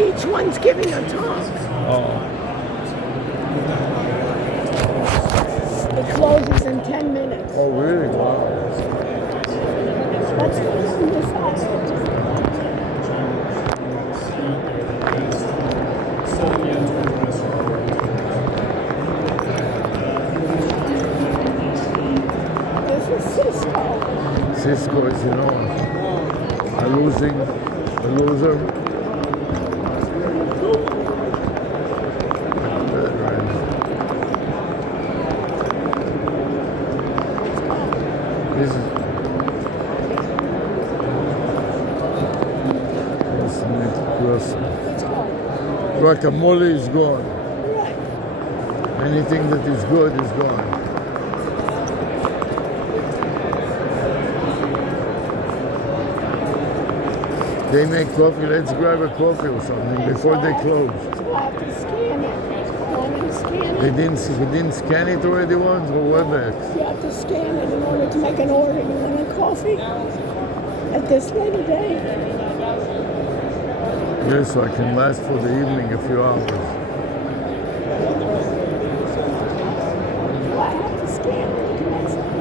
Each one's giving a talk. Oh. It closes in 10 minutes. Oh, really? Wow. Let's go on this side. This is Cisco. Cisco is, a loser. This is guacamole is gone. Right. Anything that is good is gone. They make coffee. Let's grab a coffee or something before they close. So I have to scan it. Go on and scan it. We didn't scan it already once, or WebEx? You have to scan it in order to make an order. You want a coffee at this late a day? Yes, so I can last for the evening a few hours. So I have to scan it to make something.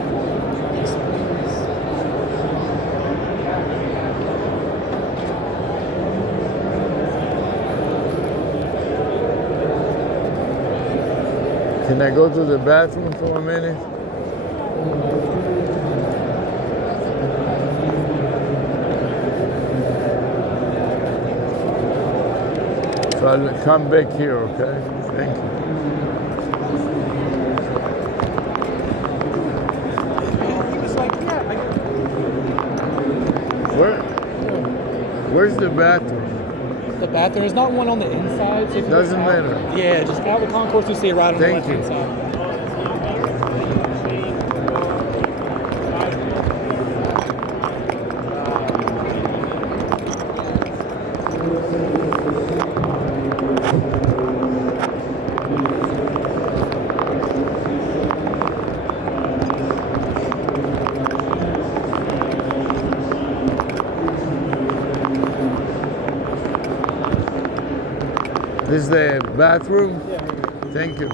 Can I go to the bathroom for a minute? So I'll come back here, okay? Thank you. Where's the bathroom? The bathroom, there's not one on the inside. So if you Doesn't look out- matter. Yeah, just out the concourse, you see it right on the Thank left-hand you. side. This is the bathroom? Thank you.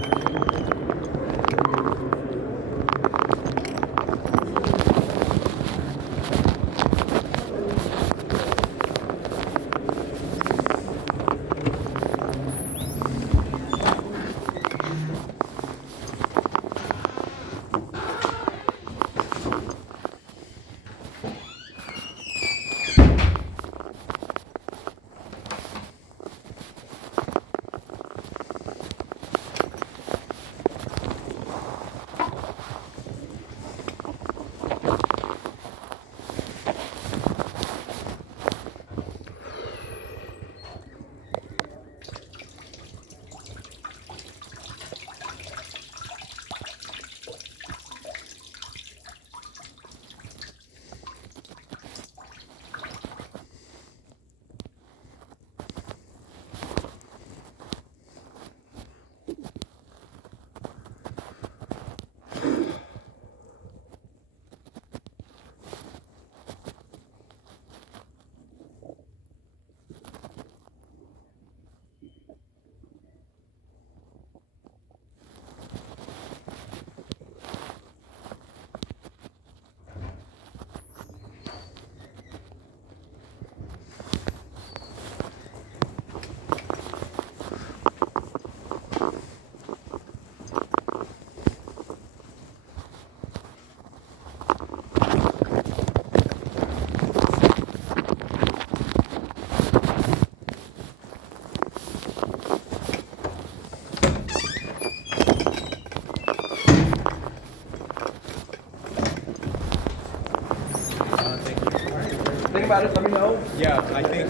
Think about it, let me know. Yeah, I think.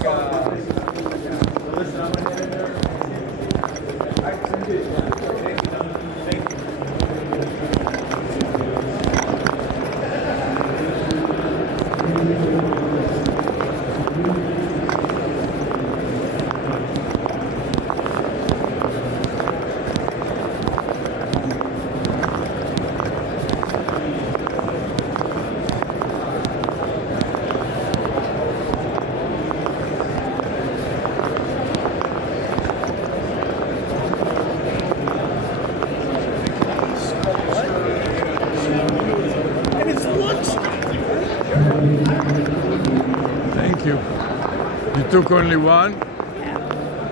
took only one? Yeah.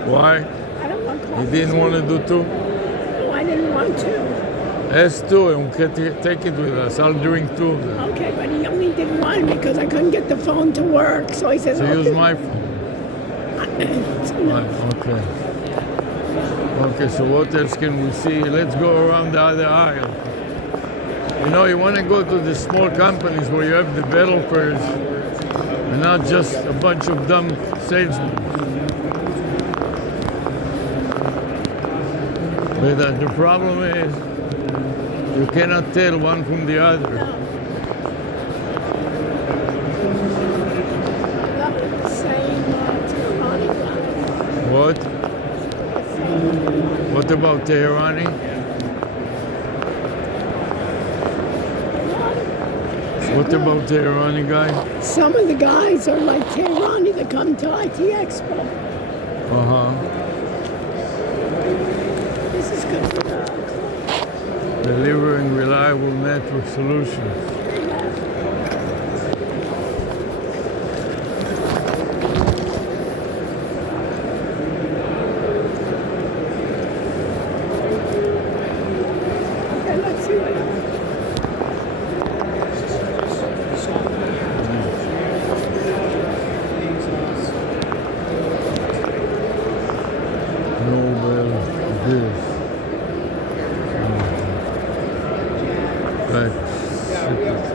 Why? I don't want coffee. You didn't want to do two? No, I didn't want to. That's two, and we can take it with us. I'll drink two of them. Okay, but he only did one because I couldn't get the phone to work. So he says, So "Okay." use my phone. Right, okay. Okay, so what else can we see? Let's go around the other aisle. You know, you want to go to the small companies where you have developers and not just a bunch of dumb salesmen. But the problem is, you cannot tell one from the other. The same Tehrani guy. What? What about Tehrani? What about Tehrani guy? Some of the guys are like Tehrani that come to IT Expo. Uh-huh. This is good for the Delivering reliable network solutions. Okay, let's see what else. Nobel this. Right.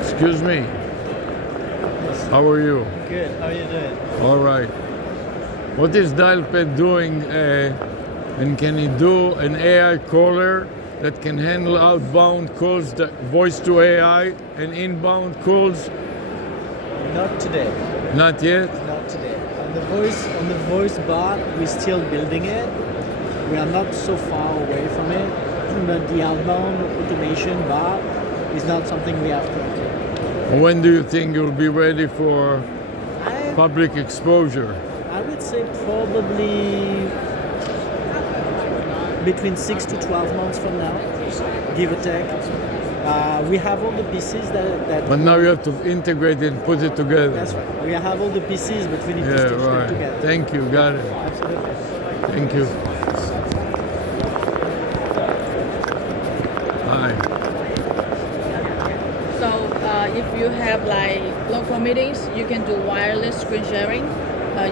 Excuse me. How are you? Good. How are you doing? All right. What is Dialpad doing? And can he do an AI caller that can handle outbound calls, voice to AI, and inbound calls? Not today. Not yet. Not today. On the voice bar, we're still building it. We are not so far away from it. But the outbound automation bar is not something we have currently. When do you think you'll be ready for I public exposure? would say probably between 6 to 12 months from now, give or take. We have all the pieces that But now you have to integrate it and put it together. that's right. We have all the pieces, but we need to Yeah, stitch them right. together. Thank you. Got it. Absolutely. Thank you. Hi. So if you have like local meetings, you can do wireless screen sharing.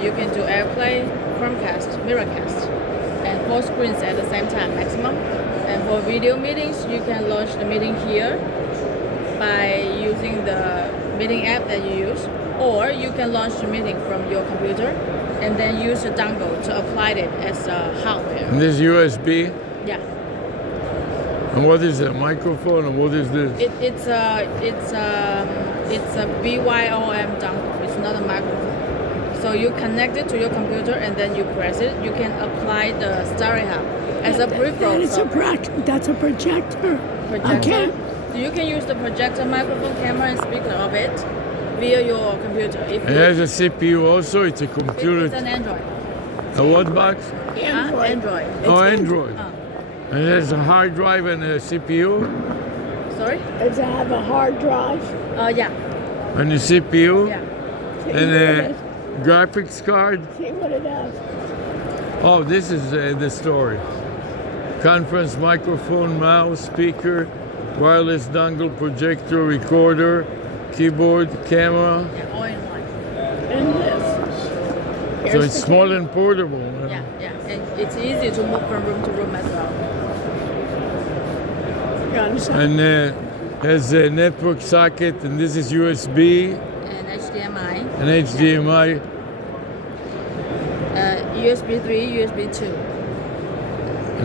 You can do AirPlay, Chromecast, Miracast, and 4 screens at the same time maximum. And for video meetings, you can launch the meeting here by using the meeting app that you use, or you can launch the meeting from your computer and then use a dongle to apply it as a hardware. And this USB? Yeah. And what is it? Microphone? And what is this? It's a BYOM dongle. It's not a microphone. So you connect it to your computer and then you press it. You can apply the Starry Hub as a peripheral. And it's that's a projector. projector. Okay. So you can use the projector, microphone, camera, and speaker of it via your computer. If It you, has a CPU also. It's a computer. it's an Android. A what box? Android. Android. Oh, Android. Uh, And it has a hard drive and a CPU sorry? Does it have a hard drive? Yeah. and a CPU Yeah. See and what a it is? graphics card. See what it does. Oh, this is the story. Conference microphone, mouse, speaker, wireless dongle, projector, recorder, keyboard, camera. Yeah. All in one. And this. So Here's it's the small camera. and portable. Yeah. Yeah. And it's easy to move from room to room as well. You understand? And has a network socket, and this is USB And HDMI. and HDMI. USB 3, USB 2.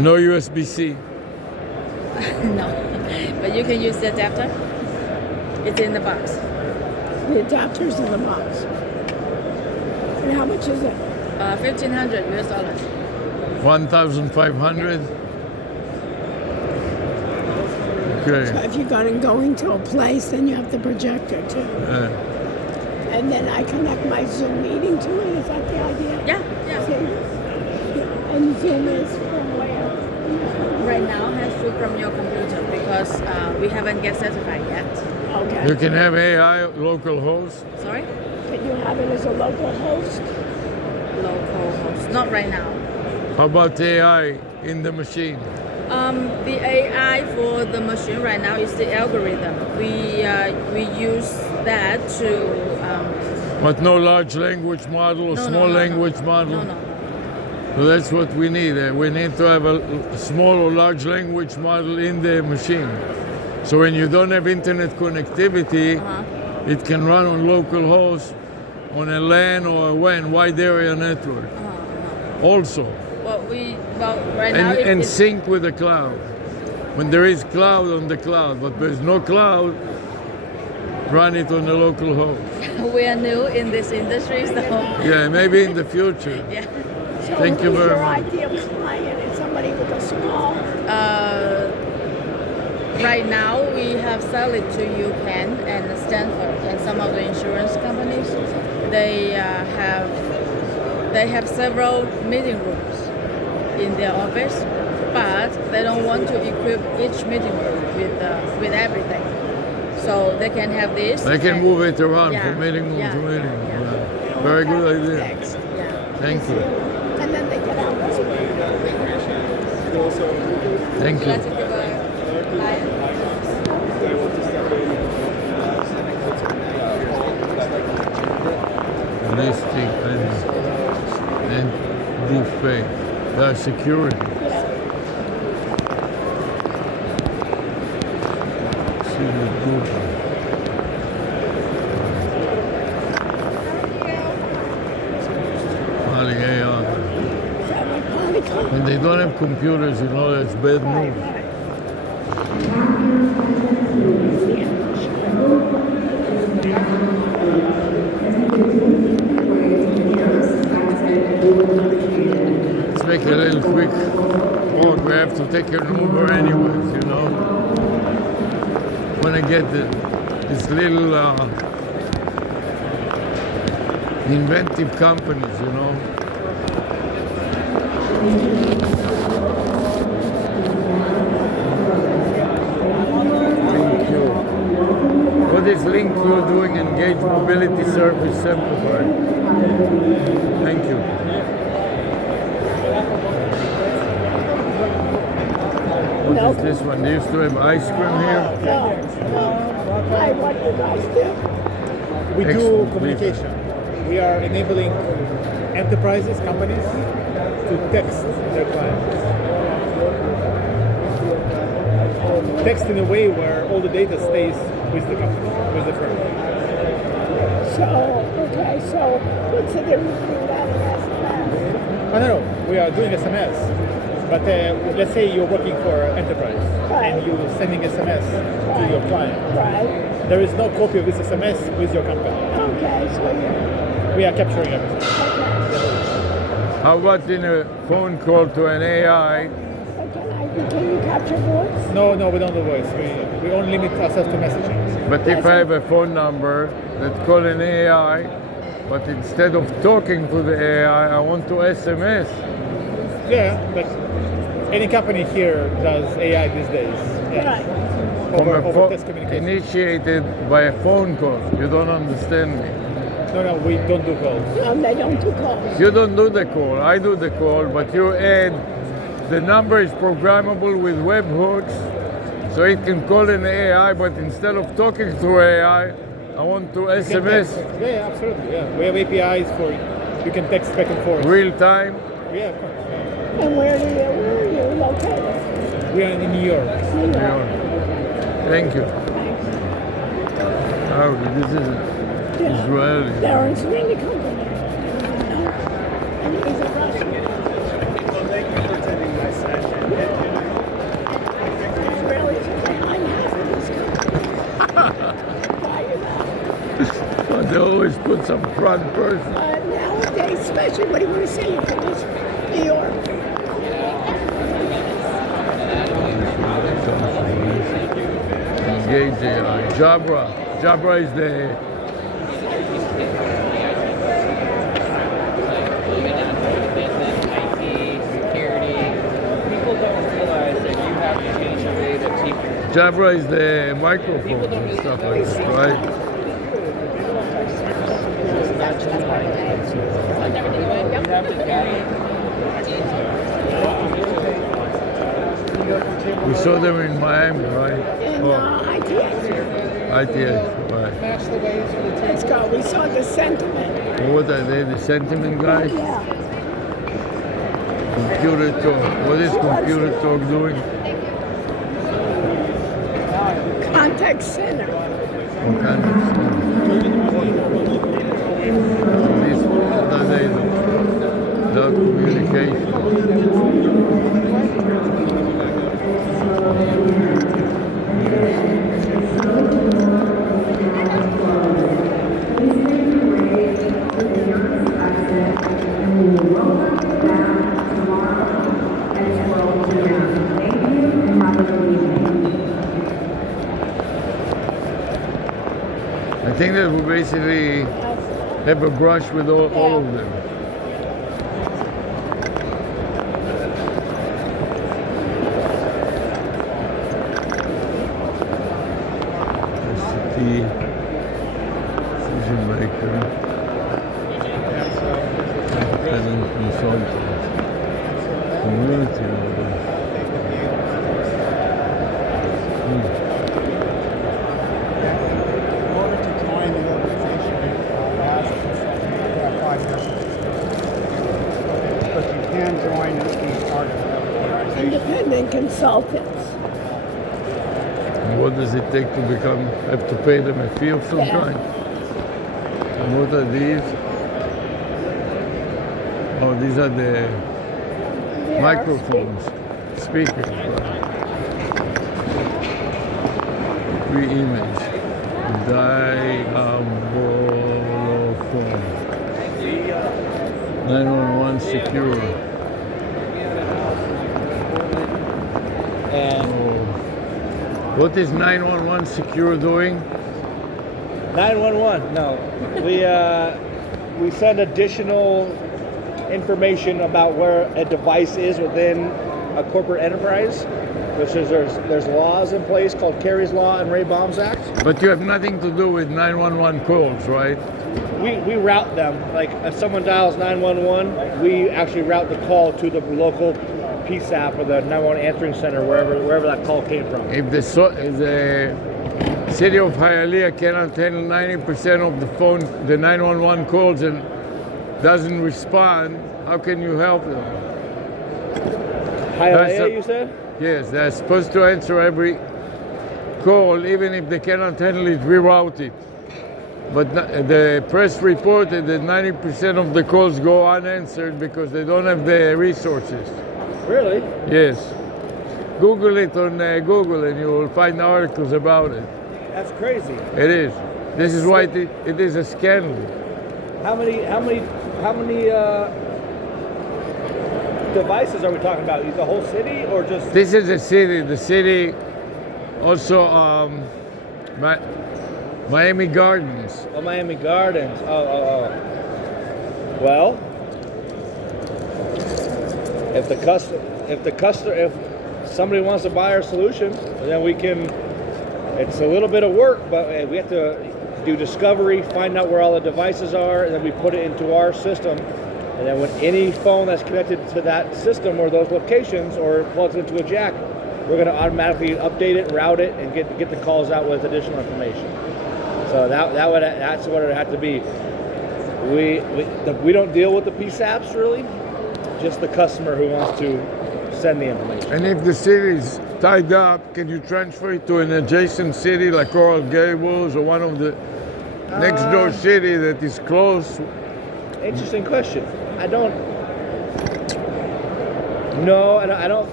No USB-C. No. But you can use the adapter. It's in the box. The adapter's in the box. And how much is it? $1,500 US. 1,500. So Okay. if you're going to a place, then you have the projector too. And then I connect my Zoom meeting to it. Is that the idea? Yeah, yeah. See? And Zoom is from where? Right now, has to from your computer because we haven't get certified yet. Okay. You can have AI local host. Sorry? Can you have it as a local host? Local host. Not right now. How about AI in the machine? The AI for the machine right now is the algorithm. We use that to But no large language model or small language model? No. So that's what we need. We need to have a small or large language model in the machine. So when you don't have internet connectivity, it can run on local host on a LAN or a WAN, wide area network. Also. Well, right now And it's sync with the cloud. When there is cloud on the cloud, but there's no cloud, run it on the local host. we are new in this industry, so Yeah, maybe in the future. yeah. So Thank you who's very your much. ideal client? Is somebody with a small? Right now, we have sold it to UPenn and Stanford and some of the insurance companies. They have several meeting rooms in their office, but they don't want to equip each meeting room with everything. So they can have this. They can and- move it around Yeah, from meeting room yeah, to meeting. yeah. Yeah. Very good idea. Next. Yeah. Thank you. And then they get out. Thank you. Let's give a live. Listing and buffet. Security. See the Google. Poly AI. When they don't have computers, you know that's bad news. Let's make a little quick walk. We have to take an Uber anyways, you know. Want to get this little inventive companies, you know. Link you. What is Link you doing? Engage Mobility Service Simplified. Thank you. What is this one? They used to have ice cream here. Hi, what do you guys do? We do Excellent. communication. We are enabling enterprises, companies, to text their clients. Text in a way where all the data stays with the company, with the firm. So what's the difference between that and SMS? I don't know, we are doing SMS, but let's say you're working for enterprise Right. and you're sending SMS to your client. Right. There is no copy of this SMS with your company. Okay, so you're, We are capturing everything. okay. How about in a phone call to an AI? Can you capture voice? No, we don't do voice. We only limit ourselves to messaging. But if I have a phone number that call an AI, but instead of talking to the AI, I want to SMS. Yeah, but any company here does AI these days. Yeah. Right. From a Over text communication. initiated by a phone call. You don't understand me. No, we don't do calls. They don't do calls. You don't do the call. I do the call, but you add the number is programmable with webhooks, so it can call an AI, but instead of talking to AI, I want to SMS Yeah, absolutely. Yeah, we have APIs for you can text back and forth. real time. Yeah, of course. Yeah. And where are you located? We are in New York. New York. Yeah. Thank you. Thanks. Howdy, this is Israeli. They're an Israeli company. And he's a Russian. Thank you for attending my session. Israelis are behind half of this company. Why you know? But they always put some front person. Nowadays, especially, what do you want to say? You're from New York. Engage AI. Jabra. Jabra is the Jabra is the microphone and stuff like that, right? We saw them in Miami, right? And ITS. ITS, right. Let's go. We saw the sentiment. What are they, the sentiment guys? Yeah. Computer talk. What is computer talk doing? Contact center. What kind of stuff? This, what are they doing? Without communication. I think that we basically have a brush with all of them. The decision maker, independent consultant, community members. In order to join the organization, last you have 5 years. But you can join and be part of the organization. Independent consultants. And what does it take to become, have to pay them a fee of some Yeah. kind? And what are these? Oh, these are the They are microphones, speakers, right? Free image, diabolophone, 911 secure. And What is 911 secure doing? 911. No, we send additional information about where a device is within a corporate enterprise, which is there's laws in place called Kerry's Law and Ray Baum's Act. But you have nothing to do with 911 calls, right? We route them. Like if someone dials 911, we actually route the call to the local PSAP or the 911 answering center, wherever that call came from. If the city of Hialeah cannot handle 90% of the 911 calls and doesn't respond, how can you help them? Hialeah, you said? Yes, they're supposed to answer every call, even if they cannot handle it, reroute it. But the press reported that 90% of the calls go unanswered because they don't have the resources. Really? Yes. Google it on Google and you will find articles about it. That's crazy. It is. This is why it is a scandal. How many devices are we talking about? The whole city or just? This is a city. The city also Miami Gardens. Oh, Miami Gardens. Oh. Well, if somebody wants to buy our solution, then we can. It's a little bit of work, but we have to do discovery, find out where all the devices are, and then we put it into our system. And then when any phone that's connected to that system or those locations or plugs into a jack, we're going to automatically update it, route it, and get the calls out with additional information. So that's what it would have to be. We don't deal with the PSAPs really, just the customer who wants to send the information. And if the city is tied up, can you transfer it to an adjacent city like Coral Gables or one of the next door city that is close? Interesting question. I don't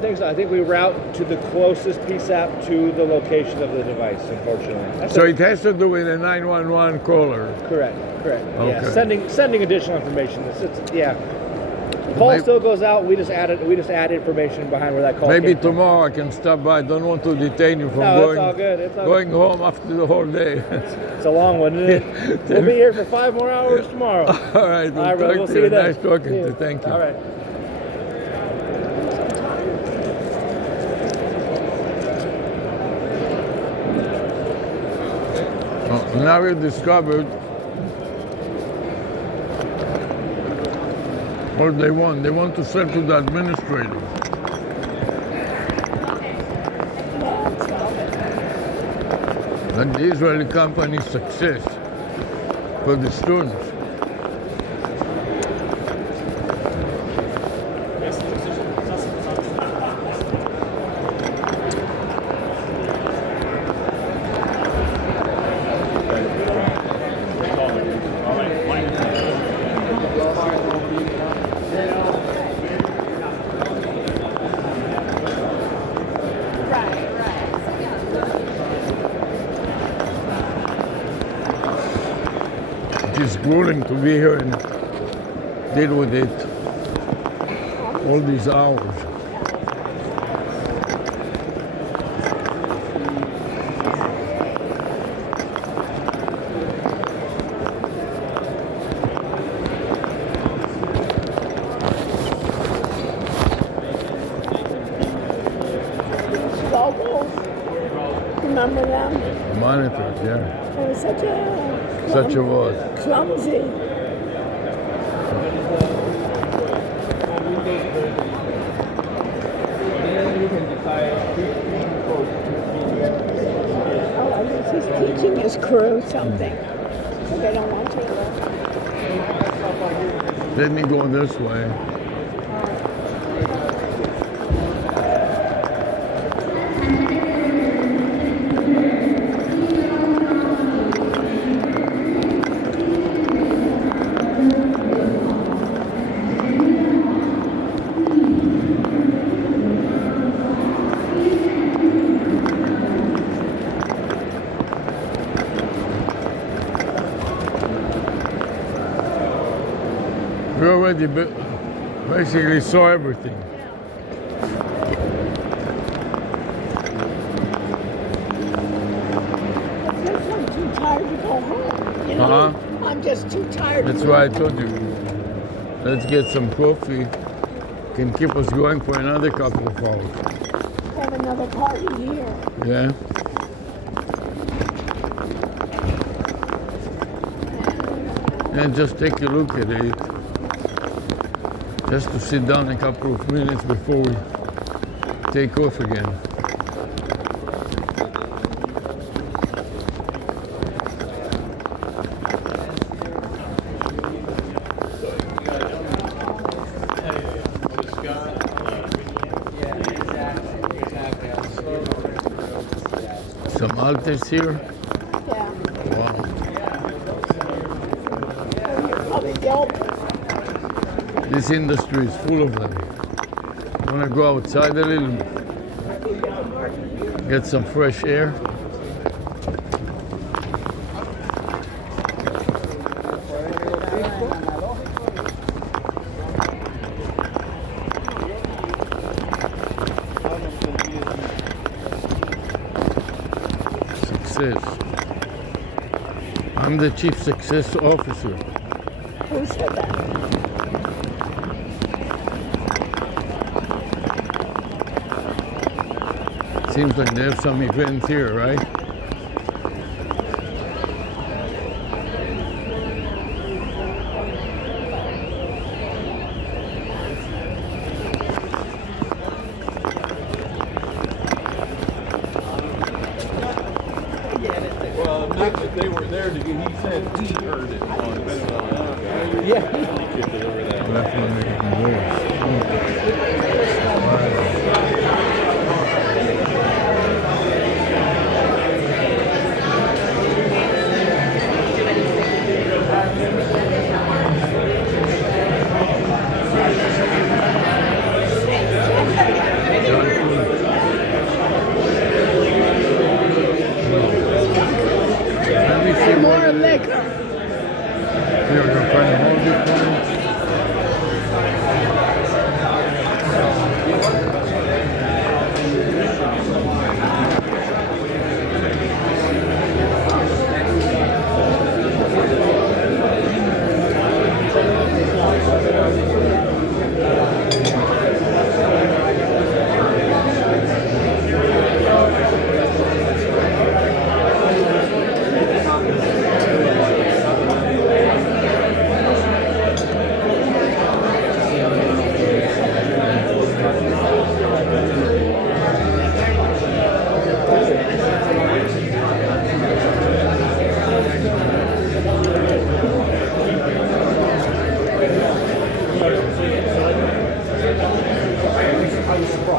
think so. I think we route to the closest PSAP to the location of the device, unfortunately. So it has to do with a 911 caller. Correct. Okay. Yeah, sending additional information. Yeah. The call still goes out. We just add information behind where that call Maybe came from. tomorrow I can stop by. I don't want to detain you from No, it's all good. It's all going home after the whole day. It's a long one, isn't it? We'll be here for 5 more hours tomorrow. All right, All right, bro, we'll to see you then. Nice talking See to you. you. Thank you. All right. Now we discovered what they want. They want to sell to the administrator. And the Israeli company's success for the students. It's grueling to be here and deal with it all these hours. Remember them? Monitors, yeah. It was Such a was. clumsy. Oh, I guess he's teaching his crew something. So they don't want to look. Let me go this way. We already basically saw everything. I'm too tired to go home. You know, Uh-huh. I'm just too tired. That's to why I told you, let's get some coffee. Can keep us going for another couple of hours. have another party here. Yeah. And just take a look at it. Just to sit down a couple of minutes before we take off again. Some altars here. Yeah. Wow. Probably dealt. This industry is full of them. Want to go outside a little, get some fresh air. Success. I'm the chief success officer. Who said that? Seems like they have some event here, right? Well, not that they were there to get, he said he heard it on Yeah. Definitely worse. Let me see More what it is. liquor. Here, we're going to find a whole different. So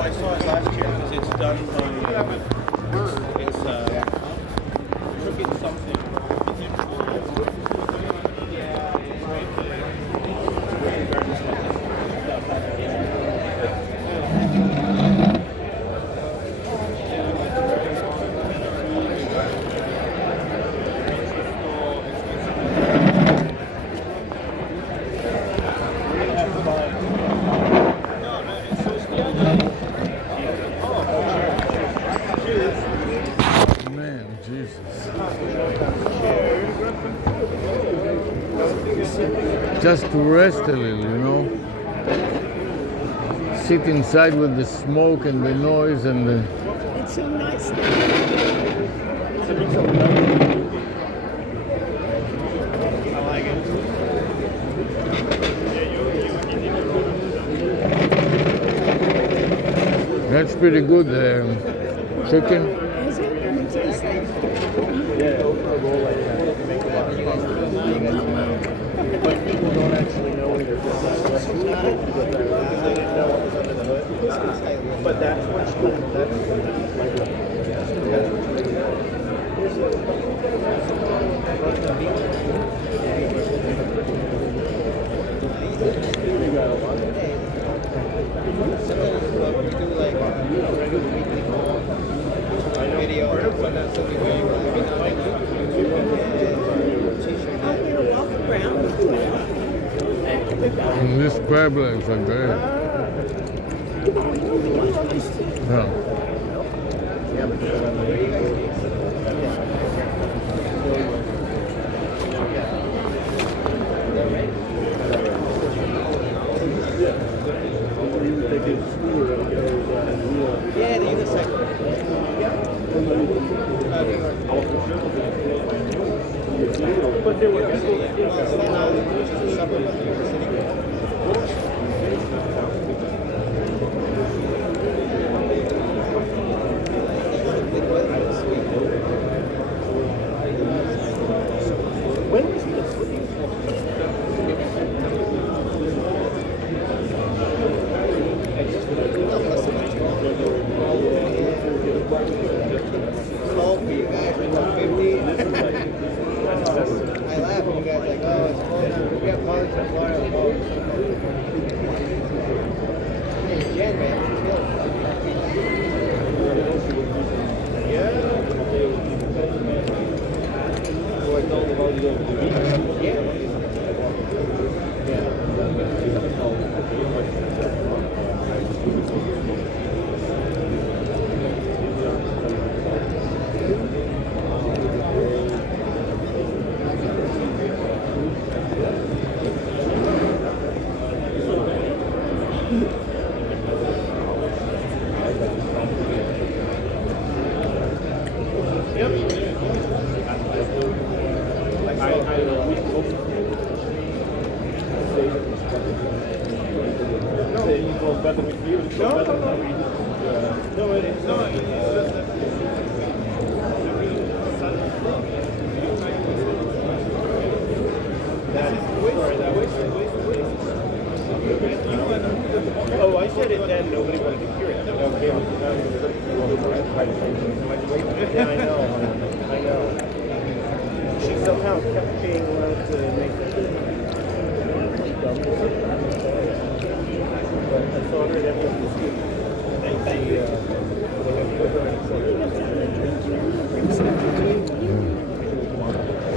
I saw it last year because it's done on Word. It's crooked something. Man, Jesus. Just to rest a little, you know. Sit inside with the smoke and the noise and the... It's so nice. That's pretty good, chicken. Is it? Let me taste it. But people don't actually know when they're because they didn't know what was under the hood. But that's what's And this crab legs are great. Yeah. Yeah, the unicycle. But there were people that which is a suburb of New York City. When was he asleep? Cold for you guys, like 150. I laugh when you guys like, oh, it's cold. We got colleagues in Florida. Oh, it's so cold. Hey, Jen, man, it's chilling. Yeah. So I told him all you go to the beach. Yeah. Oh, I said it then, nobody wanted to hear it. Okay. Yeah, I know. She somehow kept being allowed to make that. But I saw her at every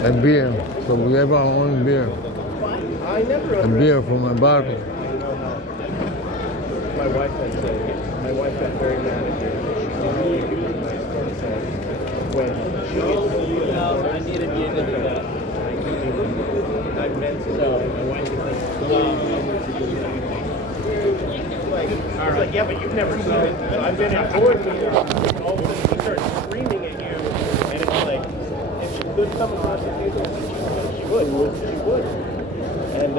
And beer. So we have our own beer. I never A beer from a bottle. My wife got very mad at me. When she I needed you to do that. I meant to. My wife was like, yeah, but you've never seen it. I've been in board meetings. All of a sudden she starts screaming at you, and it's like, if she could come across the table, she would. And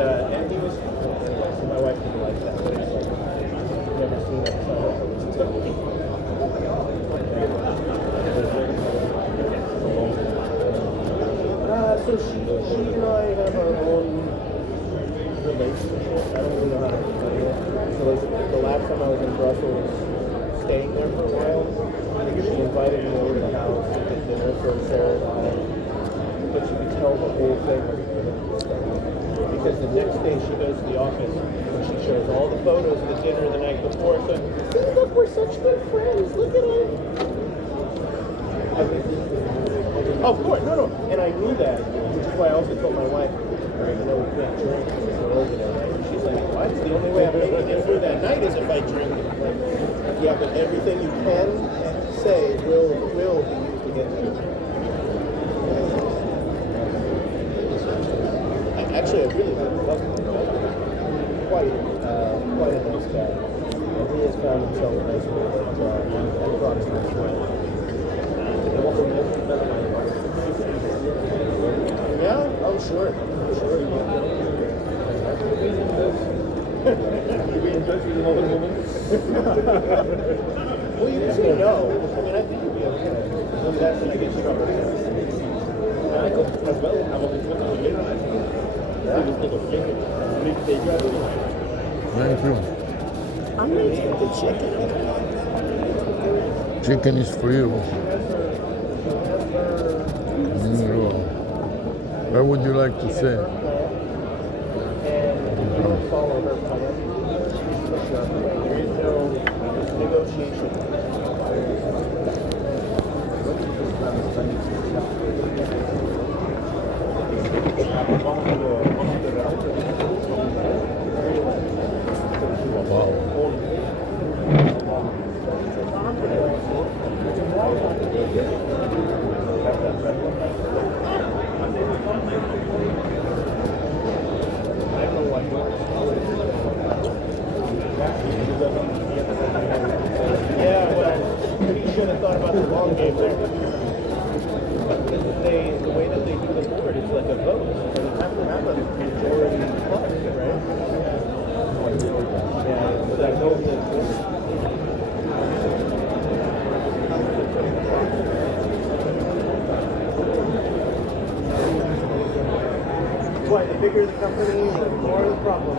he was. My wife So she and I have our own relationship. I don't really know how to explain it. So like, the last time I was in Brussels, staying there for a while, she invited me over to the house to get dinner for Sarah and I. But you could tell the whole thing was because the next day she goes to the office and she shows all the photos of the dinner the night before. So, see, look, we're such good friends. Look at us. Of course, no. And I knew that, which is why I also told my wife, you know, we can't drink because we're over there, right? She's like, what? The only way I'm making it through that night is if I drink. Like, yeah, but everything you can say will be used against you. Actually, I really love him. Quite a nice guy. And he has found himself a nice way at Proxima as well. Yeah, I'm sure. You be in touch with another woman? Well, you can say no. I mean, I think you'll be okay. That's when I get trouble. I go as well. I was in touch with Thank you. I'm making the chicken. Chicken is for you. What would you like to say? And you don't follow her plan. There is no negotiation. Yeah, well, he should have thought about the long game there. The way that they do the board is like a vote. So you have to have a majority plus, right? Yeah, so that vote is... Why, the bigger the company, the more the problem.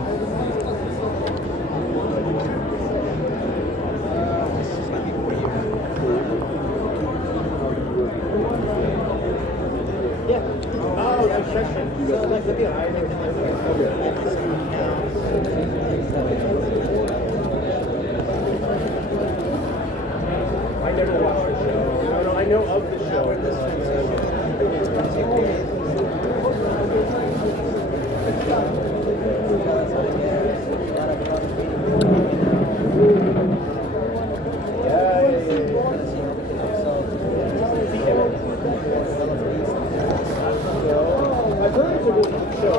Yeah. Oh, succession. So, like, the deal. I never watched the show. No, I know of the show. I've heard it's a really good show.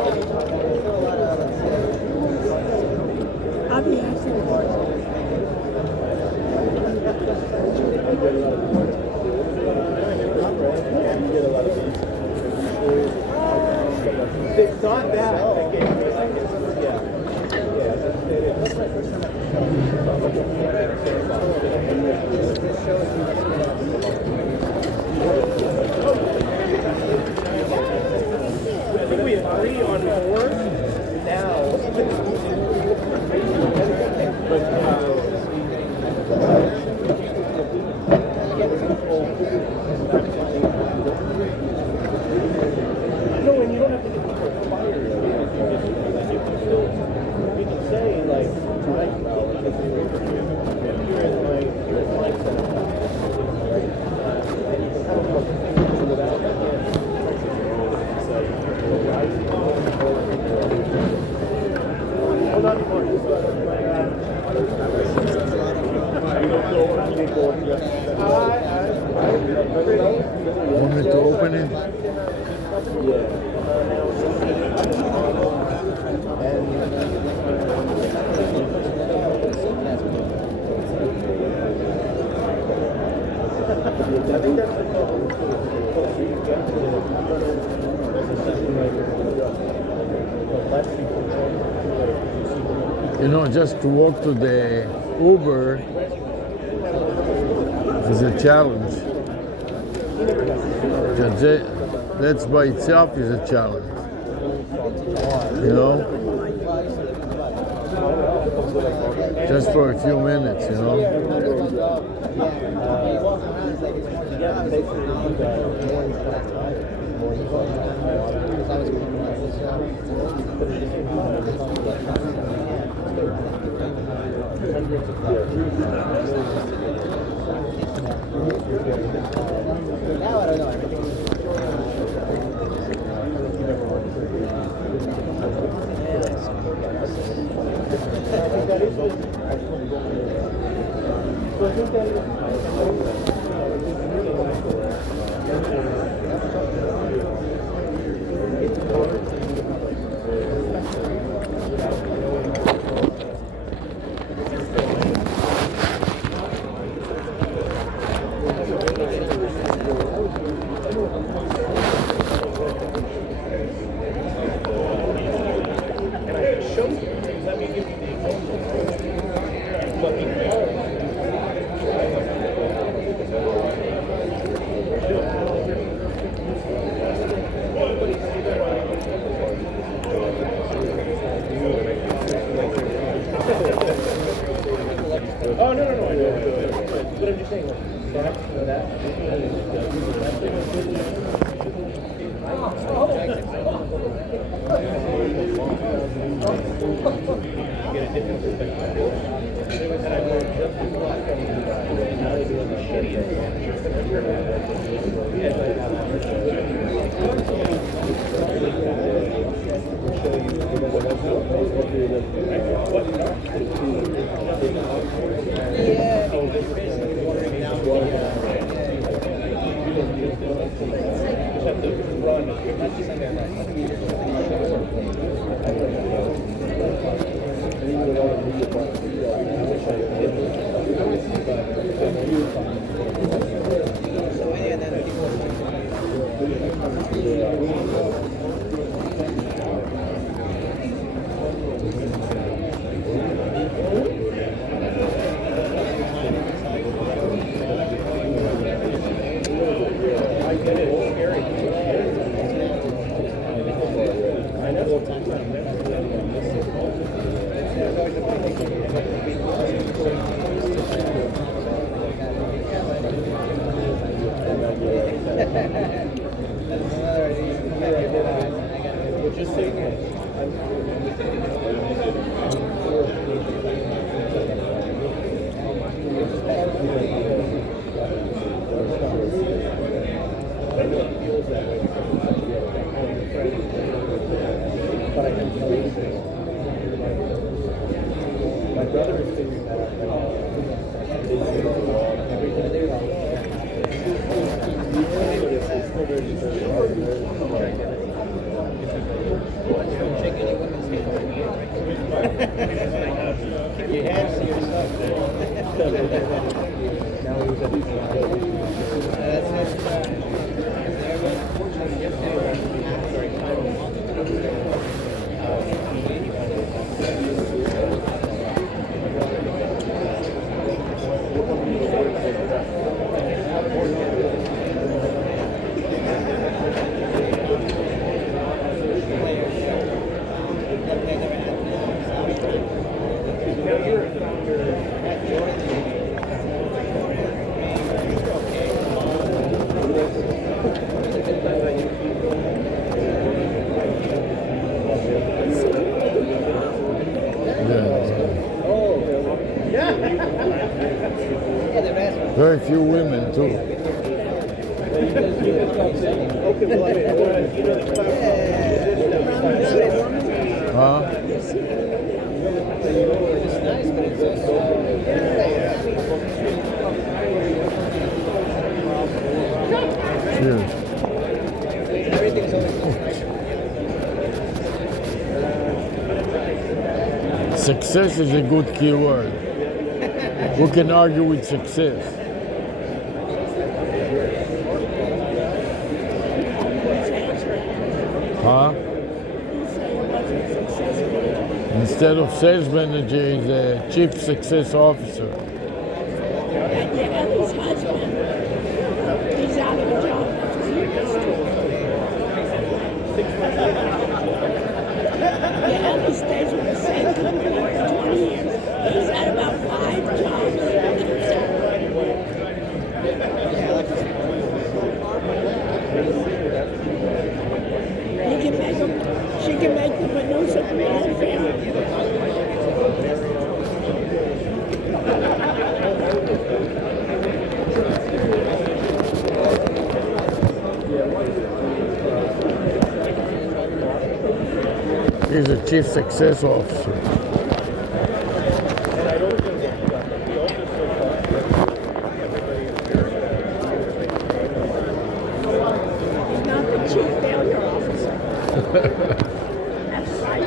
I'll be asking. It's not that. I gave you a second. Yeah. That's my first time I think we agree on 4 now. No, and you don't have to get people fired. You can say, like, right, here is my mindset. Want me to open it? I think that's You know, just to walk to the Uber is a challenge. That's by itself is a challenge. You know? Just for a few minutes, you know? Oh, no, I know. But I'm just saying, that. Very few women too. Huh? Cheers. Success is a good key word. Who can argue with success? Huh? Instead of sales manager, he's a chief success officer. And Ellie's husband, he's out of a job. That's what he was told. Ellie stays with the same company for 20 years. He's had about 5 jobs. He can make them, she can make the manusa for the whole family. He's a chief success officer. He's not the chief failure officer. That's right.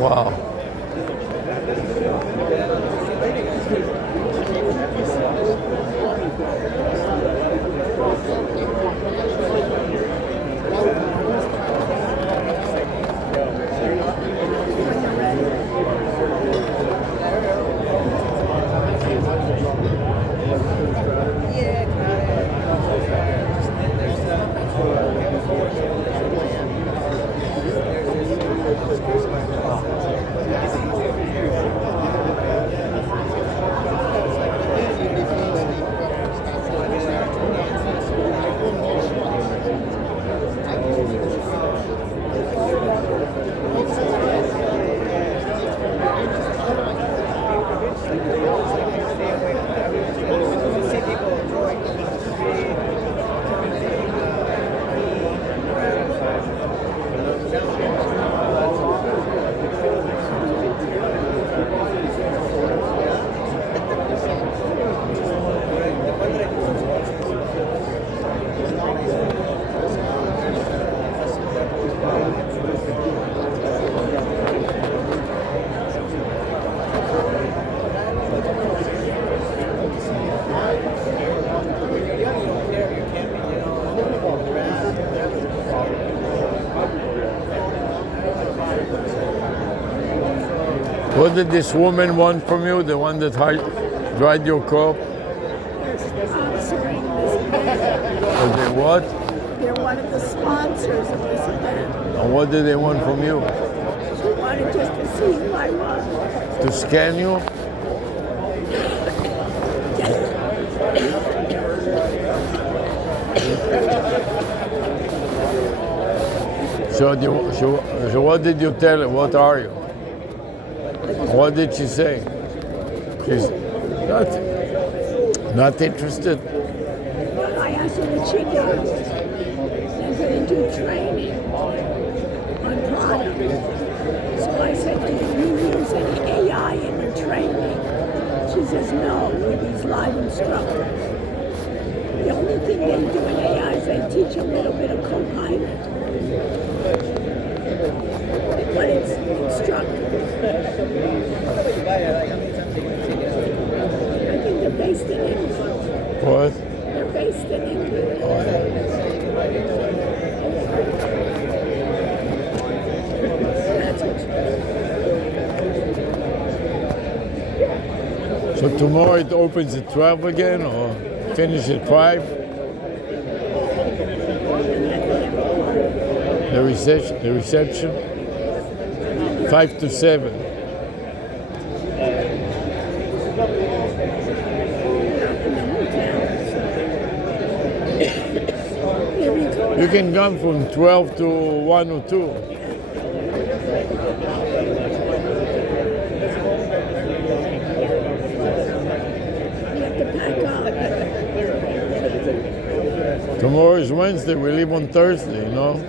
Wow. What did this woman want from you, the one that dried your crop? They're sponsoring this event. Or they what? They're one of the sponsors of this event. And what did they want from you? She wanted just to see who I was. To scan you? So what did you tell her? What are you? What did she say? She's not interested. I asked her what she does. They're going to do training on products. So I said, do you use any AI in your training? She says, no, we use live instructors. The only thing they do in AI is they teach a little bit of Copilot. But it's instructors. I think they're based in England. What? They're based in England. That's what. So tomorrow it opens at 12 again or finish at 5? The reception? 5 to 7. You can come from 12 to 1 or 2. Tomorrow is Wednesday, we leave on Thursday, you know?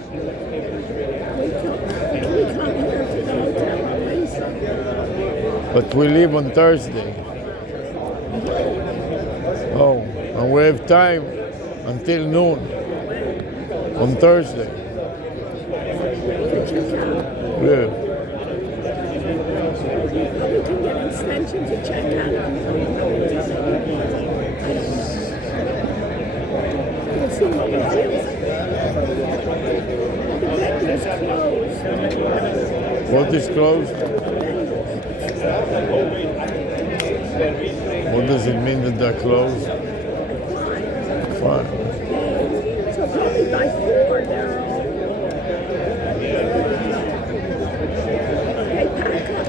But we leave on Thursday. Oh, and we have time until noon on Thursday. Yeah. We can get an extension to check out. We'll see what we feel. The venue is closed. What is closed? What does it mean that they're closed? Fine. So probably by 4 they're all. They pack up.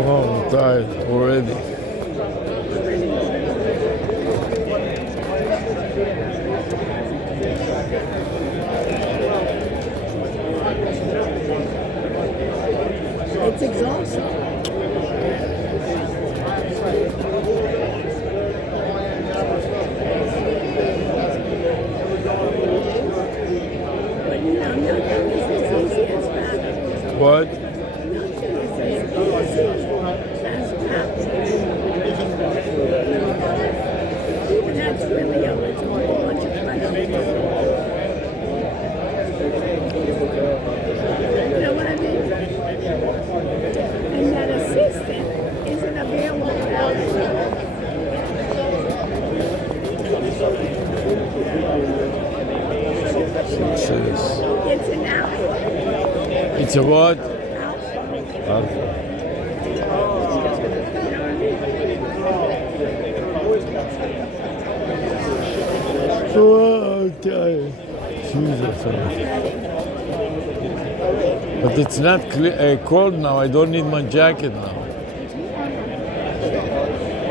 Oh, I'm tired already. It's exhausting. But you know, nothing is as easy as that. What? Nothing is as easy as that. Even that's really eligible. A bunch of questions. You know what I mean? And that assistant isn't available now. It's an hour. It's a what? Alpha. Oh, okay. Jesus. But it's not cold now. I don't need my jacket now.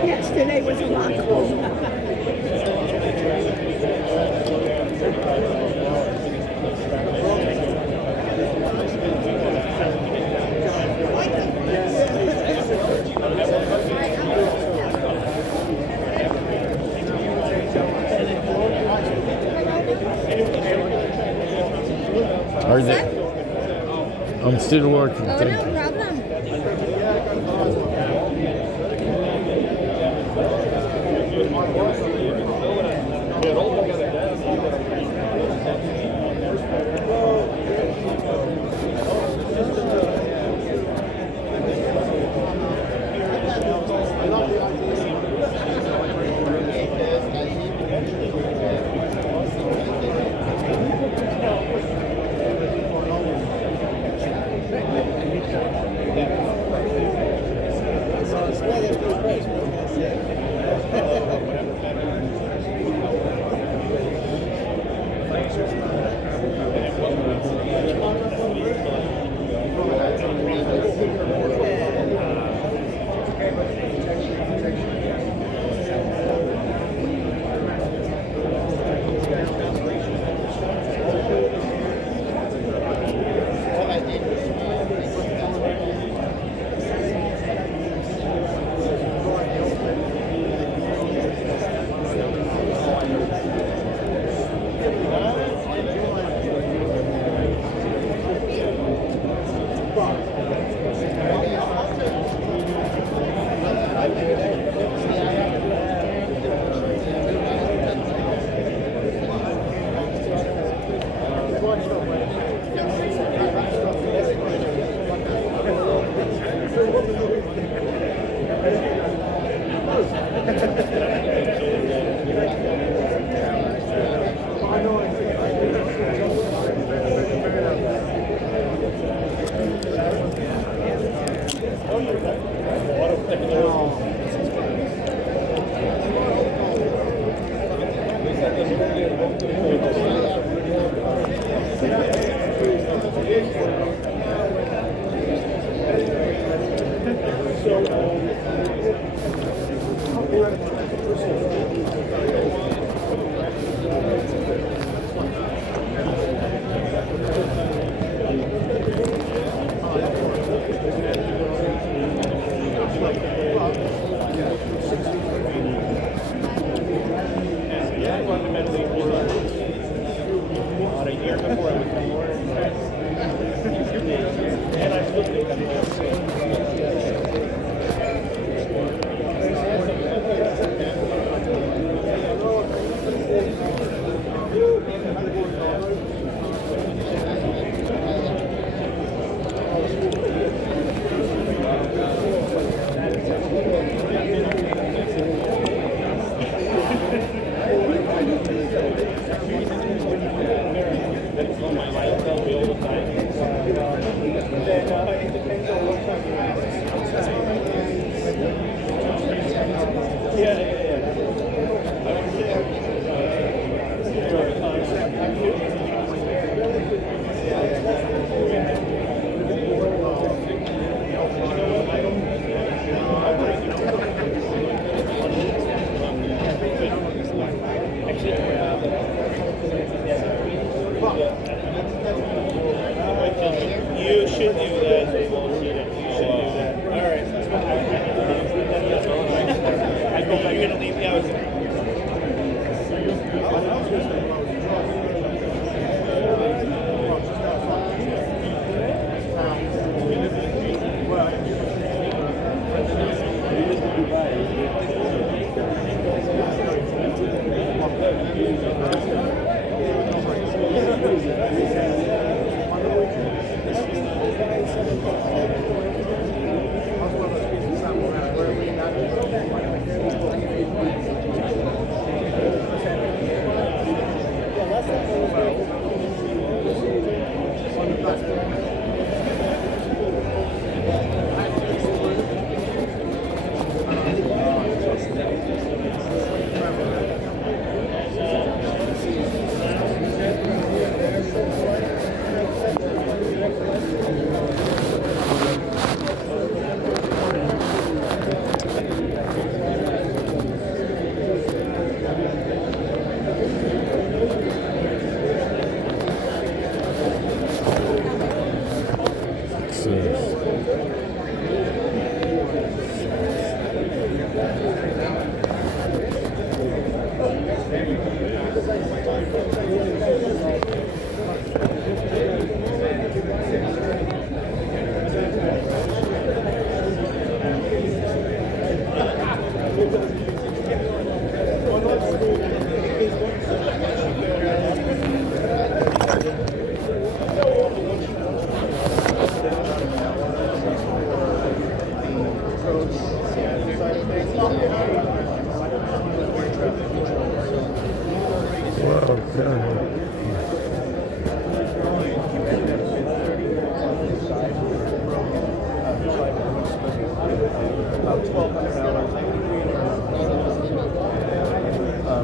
Yesterday was a lot colder. Are they? I'm still working. Oh, Thank no you. problem. About a year before I was born. And I still think I'm You should do that. You should do that. All right. You're gonna leave me out.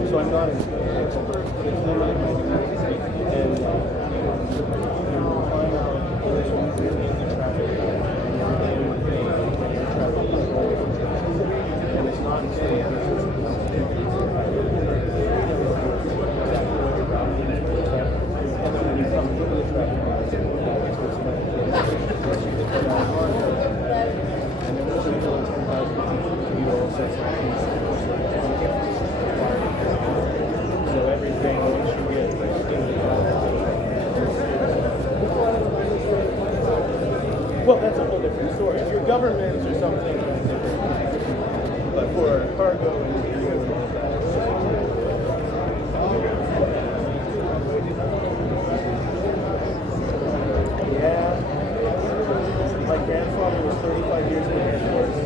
So I'm not an expert, but it's literally my duty. And find out there's really the traffic and it's not in some cases. And then when you come to the traffic light, it's what's and then once you go 10,000 feet, you also so everything once you get well, that's a whole different story. If you're government or something, that's different. But for cargo and all that. Yeah. My grandfather was 35 years in the Air Force.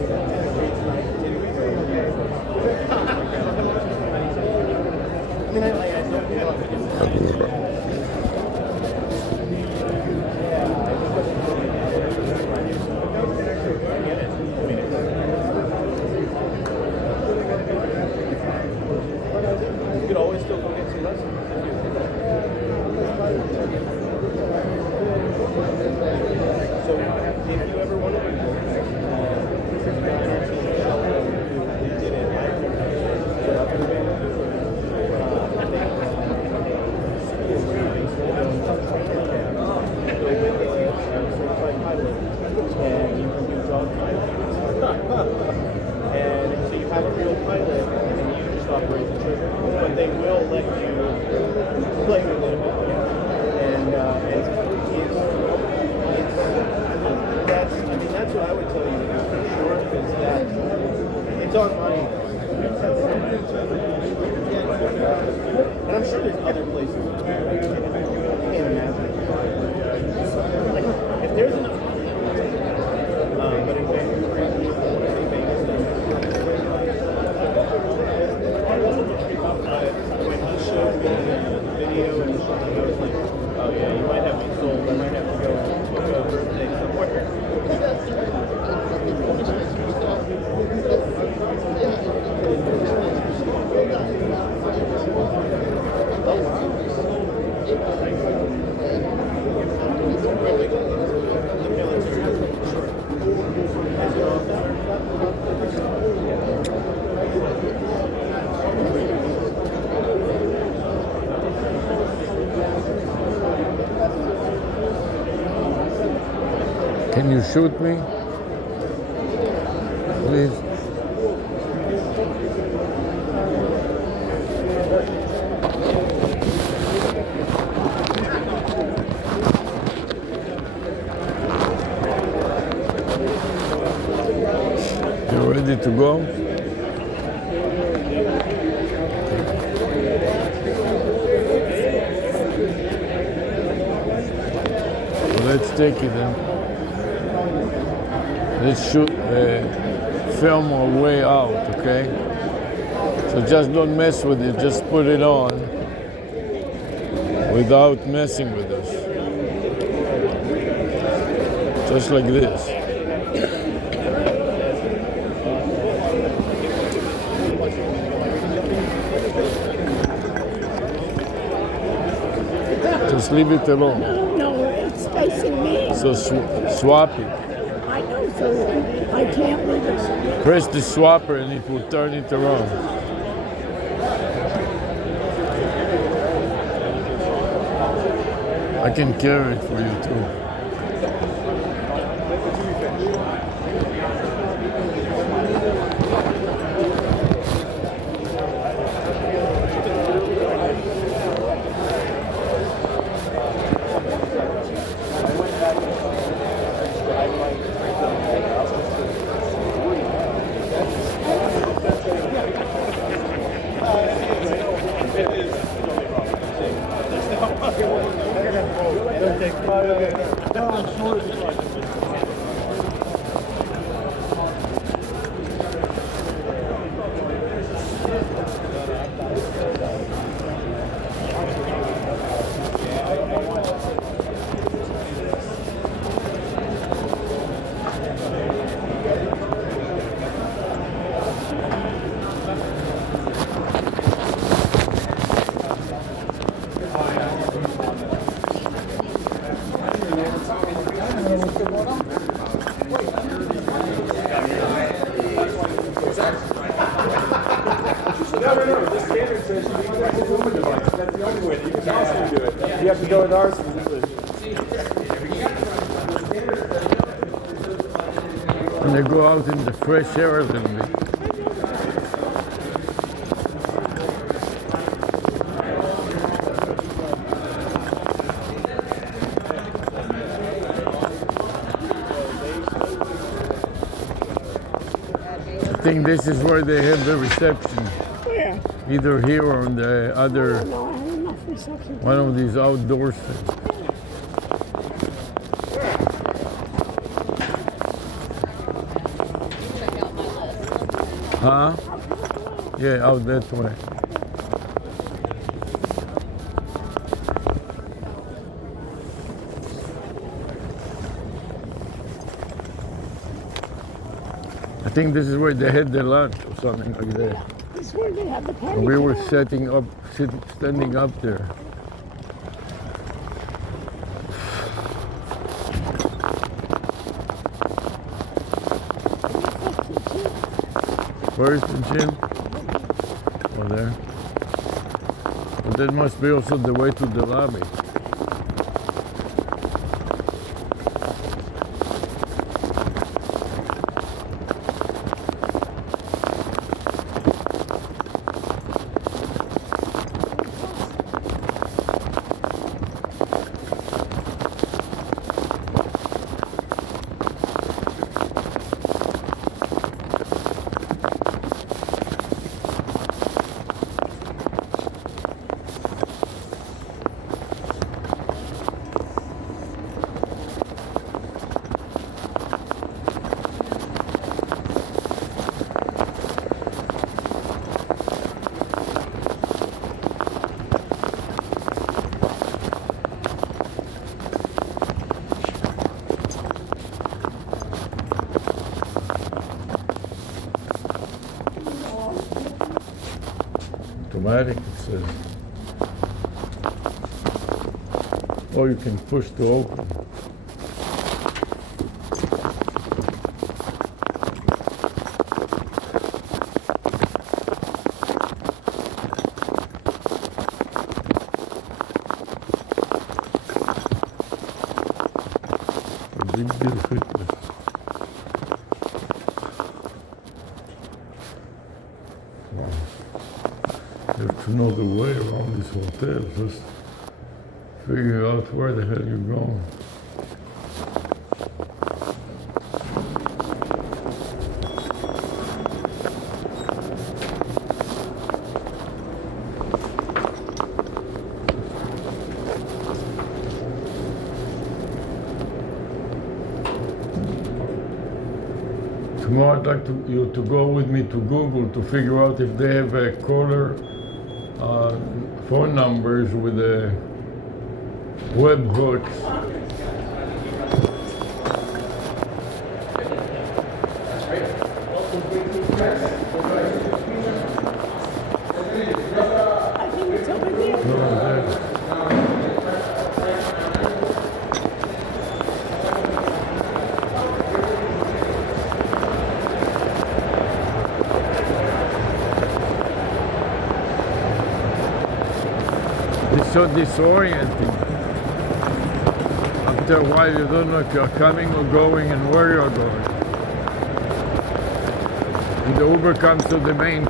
I don't you could always still go get some lessons. So if you ever want to do have a real pilot and you just operate the trigger, but they will let you play with it. And that's what I would tell you to do for sure, because that it's on money. And I'm sure there's other places. I can't imagine. Like, if there's enough. But in Vancouver, when he showed me the video and I was like, oh yeah, you might have me sold. I might have to go to a birthday somewhere. Can you shoot me? Please. You ready to go? Let's take it then. Let's shoot, film our way out, okay? So just don't mess with it, just put it on without messing with us. Just like this. Just leave it alone. No, it's facing me. So swap it. I know, so I can't leave it. Press the swapper and it will turn it around. I can carry it for you too. You have to go with ours. And they go out in the fresh air a little bit. I think this is where they have the reception. Where? Either here or on the other, No, I have enough reception. one of these outdoor things. Huh? Yeah, out that way. I think this is where they had their lunch or something like that. This is where they have the party. We were table. standing up there. Where is the gym? Oh, there. But that must be also the way to the lobby. automatic, it says. Or you can push to open. Big deal fitness. Wow. You have to know the way around this hotel. Just figure out where the hell you're going. Tomorrow I'd like you to go with me to Google to figure out if they have a caller phone numbers with a web hooks. I think it's over there. No, there. It's so disorienting. After a while you don't know if you're coming or going and where you're going. And the Uber comes to the main.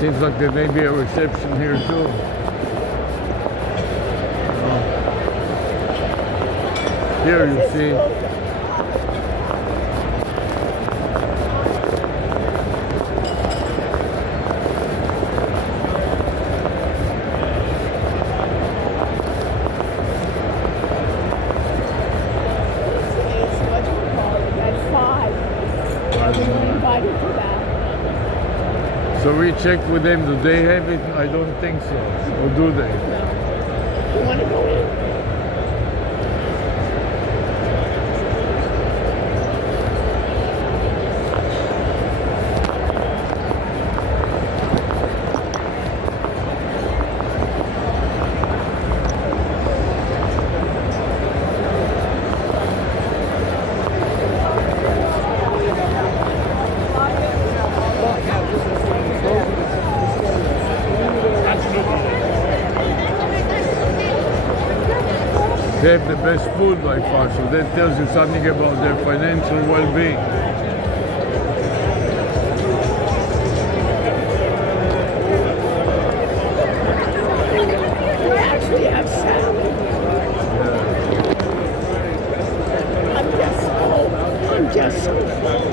Seems like there may be a reception here too. Oh. Here you see. So we checked with them, do they have it? I don't think so. Or do they? You want to go in? They have the best food by far, so that tells you something about their financial well-being. We actually have salad. I'm just so full.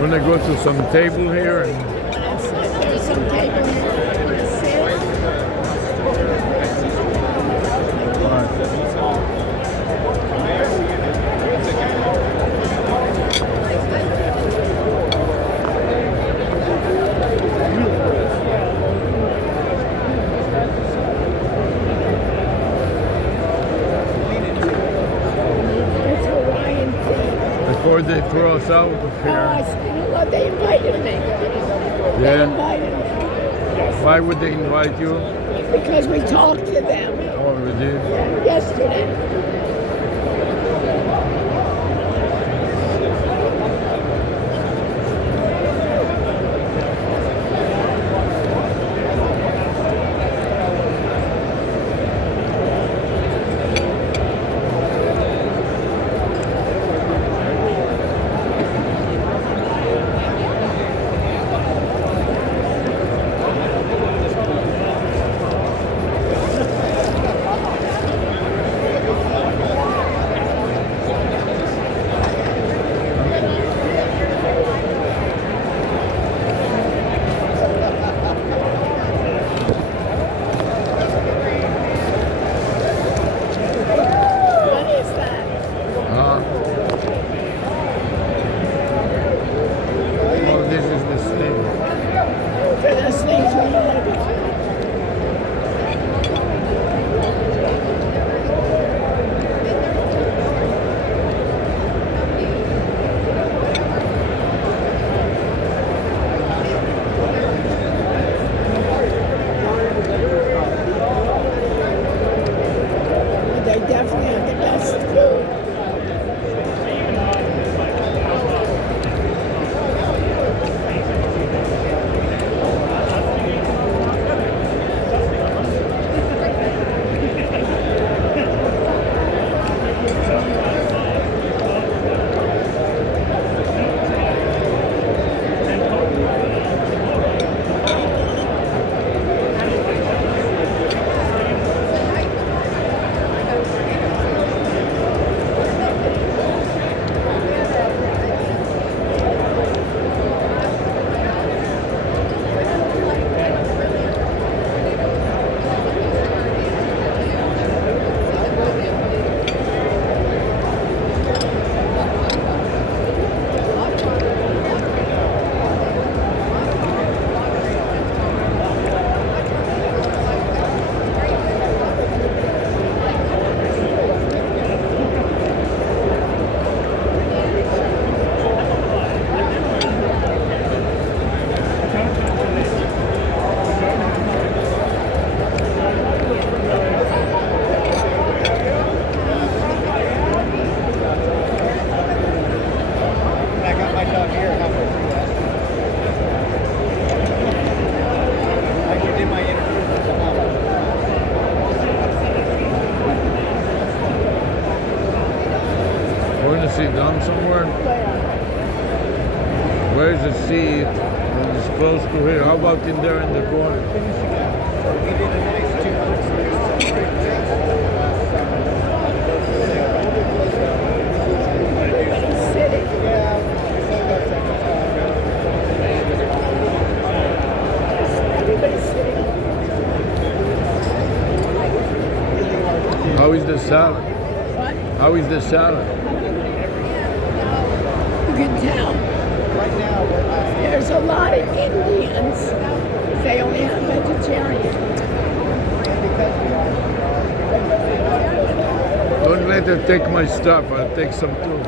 Want to go to some table here? And There's some table here. Want to sit? It's Hawaiian food. before they throw us out of Oh, here. you know what? They invited me. They Yeah. invited me. Why would they invite you? Because we talked to them Oh, we did. yesterday. down somewhere? Where's the seat that is close to here? How about in there in the corner? How is the salad? What? How is the salad? You can tell. There's a lot of Indians. They only have vegetarian. Don't let her take my stuff. I'll take some too.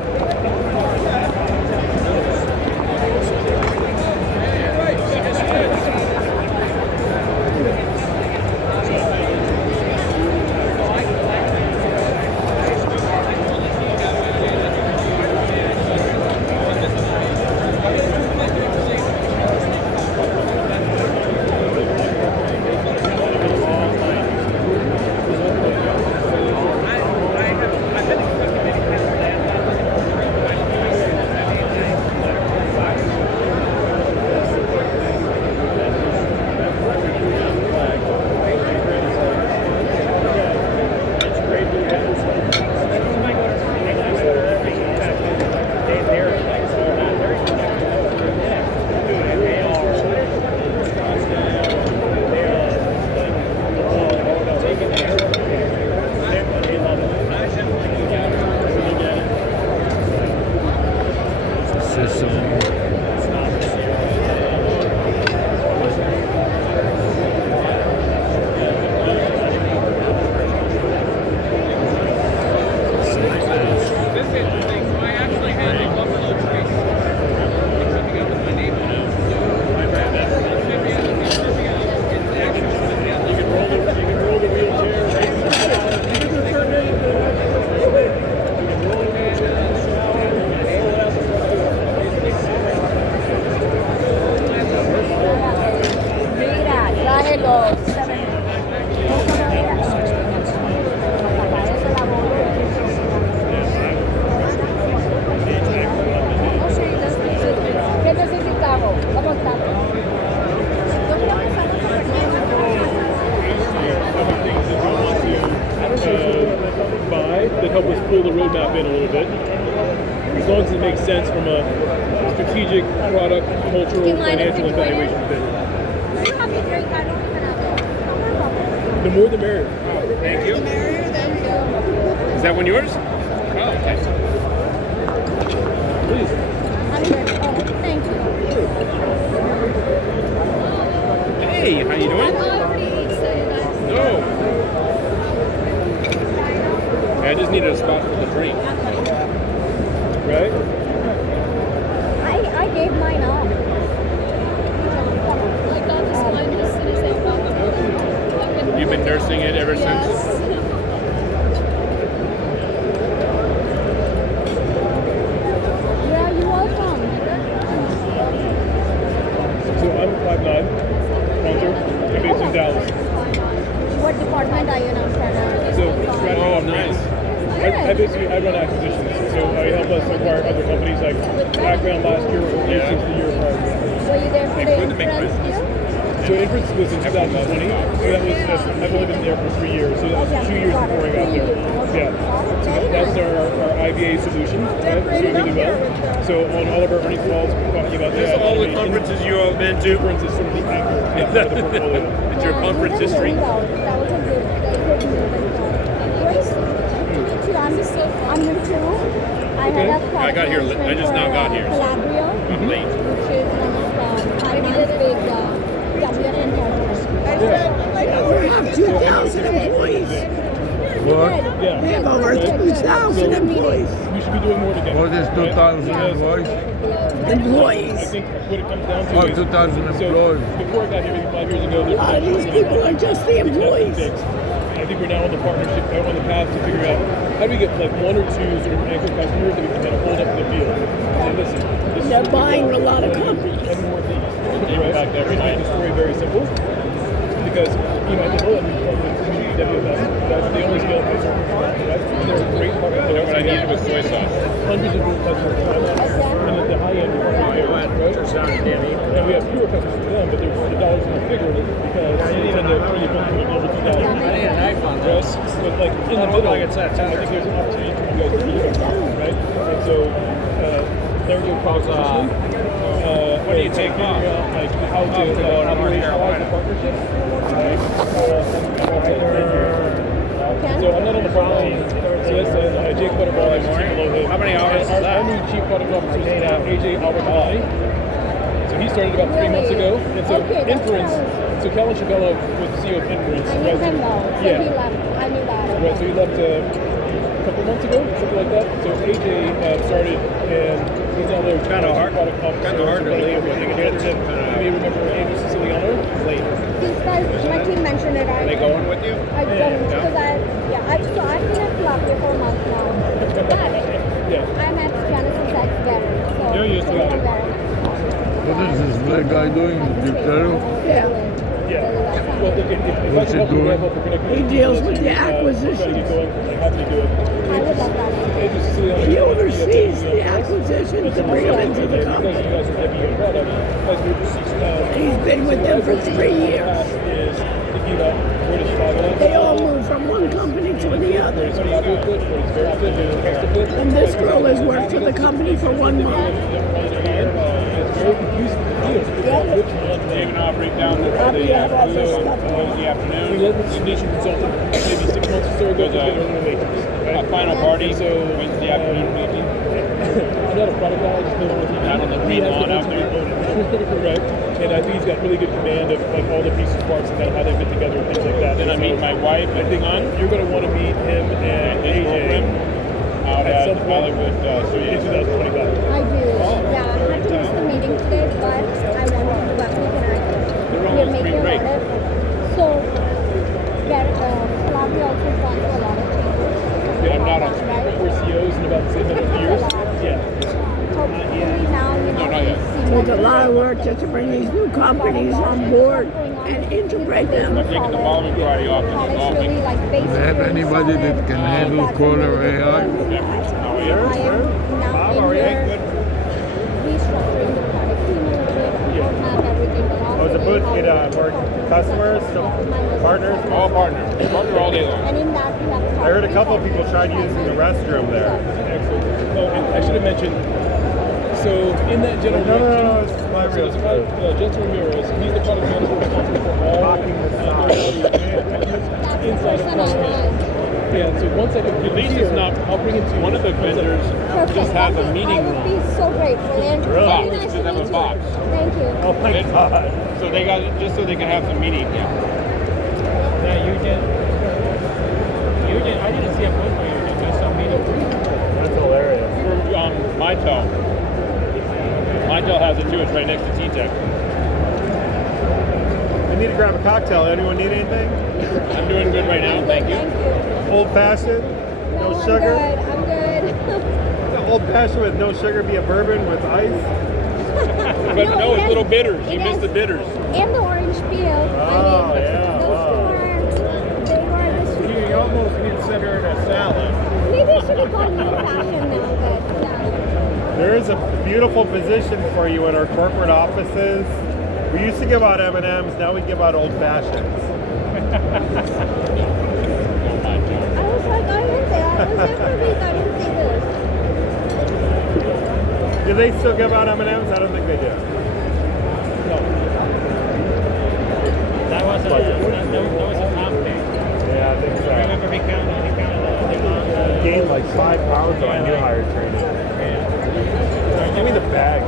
help us pull the roadmap in a little bit, as long as it makes sense from a strategic, product, cultural, financial, and valuation fit. The more the merrier. Thank you. Is that one yours? Oh, okay. Please. Thank you. Hey, how you doing? No. I just needed a spot for the drink. Right? I gave mine up. I got this one as soon as I got it. You've been nursing it ever since? Yeah, you're welcome. So I'm 5'9", counter, I'm based in Dallas. What department are you in? So, oh, nice. I run acquisitions, so I help us acquire other companies. Like background last year, or the year prior. Were you there for the inference here? So inference was in 2020. So I've only been there for 3 years. So that was 2 years before I got there. Yeah. So that's our IVA solution, right? So really well. So on all of our earnings calls, we're talking about that. All the conferences you all been to. Inference is sort of the anchor of the portfolio. It's your conference history. That was a good I'm new too. I had a I got here. I just now got here. Calabria, Late. which is one of China's big WFM conference. We have 2,000 employees. What? Yeah. We have over 2,000 employees. We should be doing more together. What is 2,000 employees? I Employees. think what it comes down to Oh, is 2,000 employees. So before I got here, maybe 5 years ago, A lot of these people are just the employees. I think we're now on the partnership, on the path to figure out how do we get like 1 or 2 sort of anchor customers that we can kind of hold up in the field. And listen, this They're is buying a lot of companies. 10 more of these. Right? Make the story very simple. Because, at the low end, we WMS. That's the only scale place we're working with. And they're a great partner. You know what I needed was soy sauce. Hundreds of different customers. And at the high end, we're working with and we have fewer customers for them, but there's the dollars in the figure because they tend to really focus on over 2,000. I need an iPhone, Chris. But like in the middle, like it's that I think there's an opportunity for you guys to do right? And so there's your proposition. What do you take off? Like how to operationalize the partnership. Right? So I'm not on the front line. So that's Jake Butterball is below him. How many hours is Our that? new chief product officer is AJ Albertani. So he started about 3 months ago. And so Inference, so Calvin Chabella was the CEO of Inference. I knew him though, so Yeah. he left. I knew that. Right, so he left a couple months ago, something like that. So AJ started, and he's now the Kind of hard to leave when you get You may remember Andrew Siciliano. Late. These guys, my team mentioned it. Are they going with you? I don't, because I've been at Columbia for a month now. But Yeah. I'm at Genesis X Garrett. So You're used to that. What is this black guy doing? Diptero? Yeah. Yeah. Well, if What's I he can doing? help with connecting He deals with the try to get acquisitions. going, have me do it. I would love that. Andrew Siciliano. He oversees the acquisitions to bring them into the company. You guys are heavy on product. As we He's been with them for 3 years. is thinking about where to start. They all move from one company to the other. And this girl has worked for the company for 1 month. Even though I break down the Wednesday afternoon. We led with litigation consultant maybe 6 months or so ago. A final party, so Wednesday afternoon meeting. I'm not a product guy, I just know what Out on the green lawn out there. Right. And I think he's got really good command of like all the pieces, parts, and kind of how they fit together and things like that. Then I meet my wife I and think son you're going to want to meet him and his girlfriend AJ out at at some point Hollywood in Studios. 2025. I do. Yeah, I had to miss the meeting today, but I wanted to do that week and we're making a lot of. So, Columbia also has gone through a lot of changes. I'm not on Right? We're CEOs in about the same number of years. Yeah. Hopefully now, not yet. So it's a lot of work just to bring these new companies on board and integrate them. I'm taking the following Friday off to Products golfing. really like basic. Do they have anybody that can handle caller AI? How are I you? am now in here restructuring the product team a little bit. We don't have everything, but also Oh, the booth get more customers, partners? All partners. Partner all day long. And in that we have I heard a couple of people tried using the restroom there. Excellent. Oh, and I should have mentioned. So in that general No, it's my so real it's Justin Ramirez. He's the product manager responsible for all inside of CrossFit. Yeah, so once I can At least it's not. I'll bring it to you. One of the vendors just has a meeting That would be room. so great. Brilliant. Really? Box. Very nice Just to have a meet you. box. Thank you. Oh my And god. So they got just so they can have some meeting. Yeah. Yeah, you did. I didn't see a booth for you. Just some meeting. That's hilarious. For Mitel. Mitel has it too. It's right next to T-Tech. I need to grab a cocktail. Anyone need anything? I'm doing good right now. Thank you. Old fashioned? No I'm sugar? Good. I'm good. Old fashioned with no sugar be a bourbon with ice? But no, it's has- little bitters. You it missed has- the bitters. And the orange peel. Oh, yeah, Those wow. they were You almost consider it a salad. maybe it should be called new fashion now, but yeah. There is a beautiful position for you in our corporate offices. We used to give out M&Ms, now we give out old fashions. I was like, I went there. I was there for a week. I didn't see this. Do they still give out M&Ms? I don't think they do. That was a comp day. Yeah, I think I so. remember we counted Gained like 5 pounds on new hire training. Give me the bag.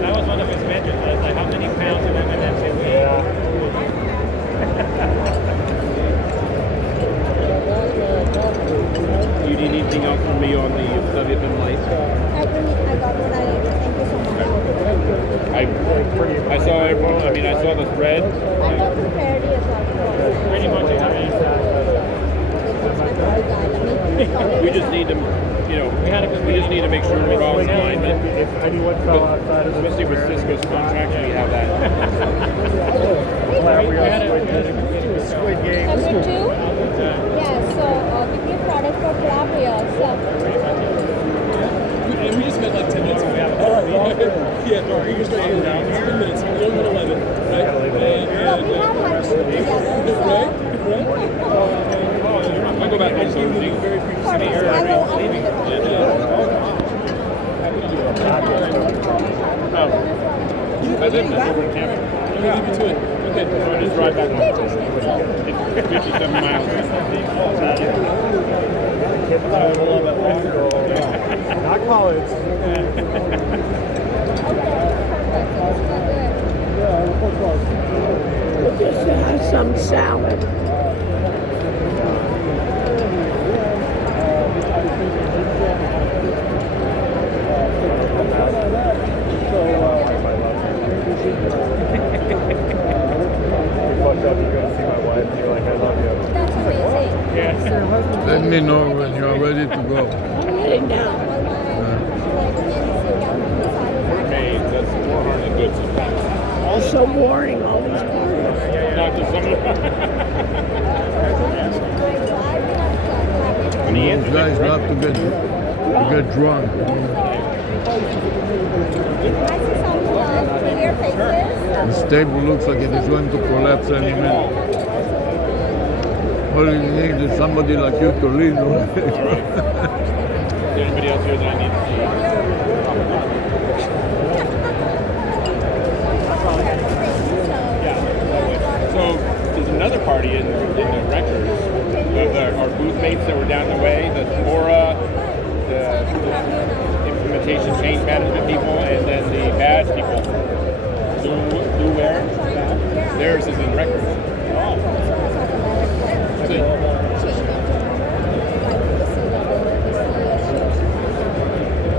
that was one of his metrics. Like how many pounds of M&M's did we Yeah. You need anything else from me on the WFM lights? I got what I needed. Thank you so much. I saw everyone. I mean, I saw the thread. I got prepared as well. pretty much We just need to, we just need to make sure we're all in alignment. If anyone fell outside of the Especially with Cisco's contract, we have that. Squid Game. Number two? me leave you to it. Okay. So I just drive back home. 57 miles. Not college. We'll just have some salad. Let me know when you are ready to go. I'm heading down. Hey, that's more harm than good sometimes. Also boring, all these parties. Not just some of Those guys love to get drunk. This table looks like it is going to collapse any minute. All you need is somebody like you to lean on it. Is there anybody else here that I need to see? So there's another party in the records of our booth mates that were down the way, the Aura, the implementation change management people, and then the badge people. Blue where? Theirs is in records.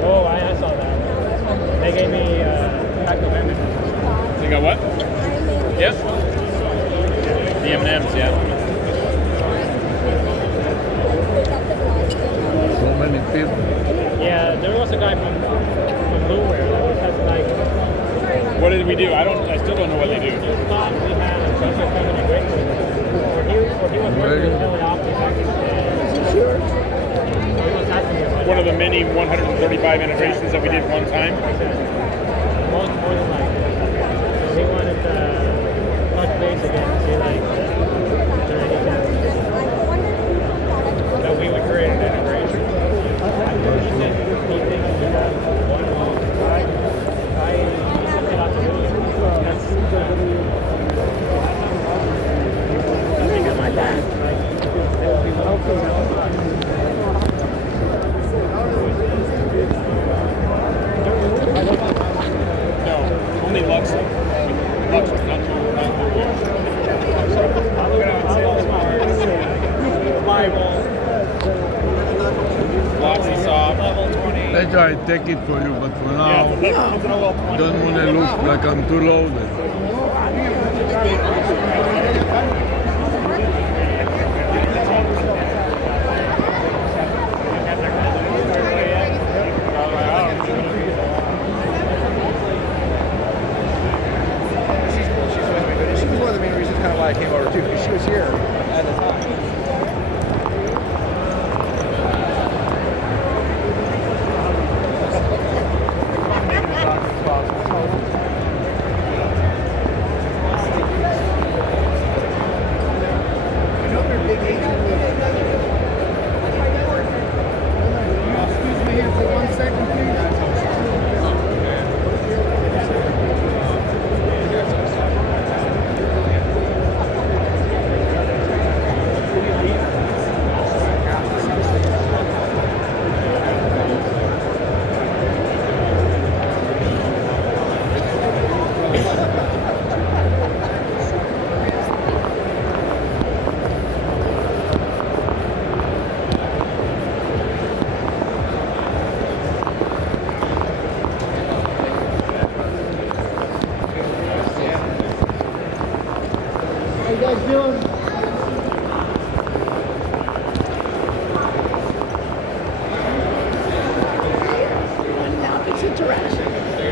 Oh, I saw that. They gave me active image. You got what? Yes. The M&Ms, yeah. So many people. Yeah, there was a guy from Blueware that was just like. What did we do? I still don't know what they do. He thought we had a social company great with him. Or he was working with Philly Optics. One of the many 135 integrations that we did one time. More than likely. So he wanted to touch base again and see like that we would create an integration. He thinks we have one more. I something out to do it. Think of my dad. No, only Lux. Lux is not too Lotsy soft. Later I take it for you, but for now, don't want to look like I'm too loaded. She was one of the main reasons kind of why I came over too, because she was here at the time.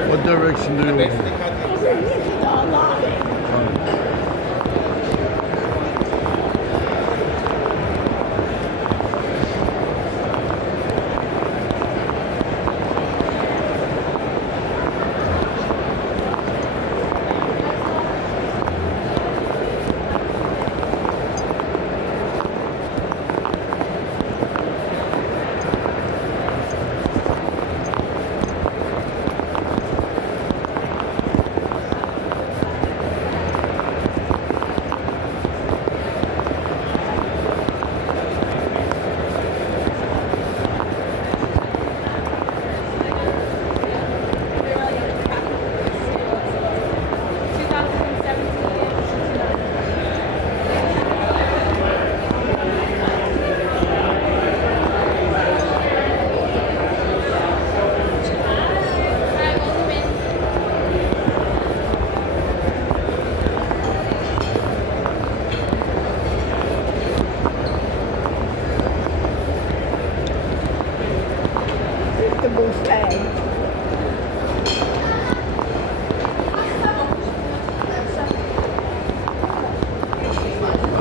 What direction do you want?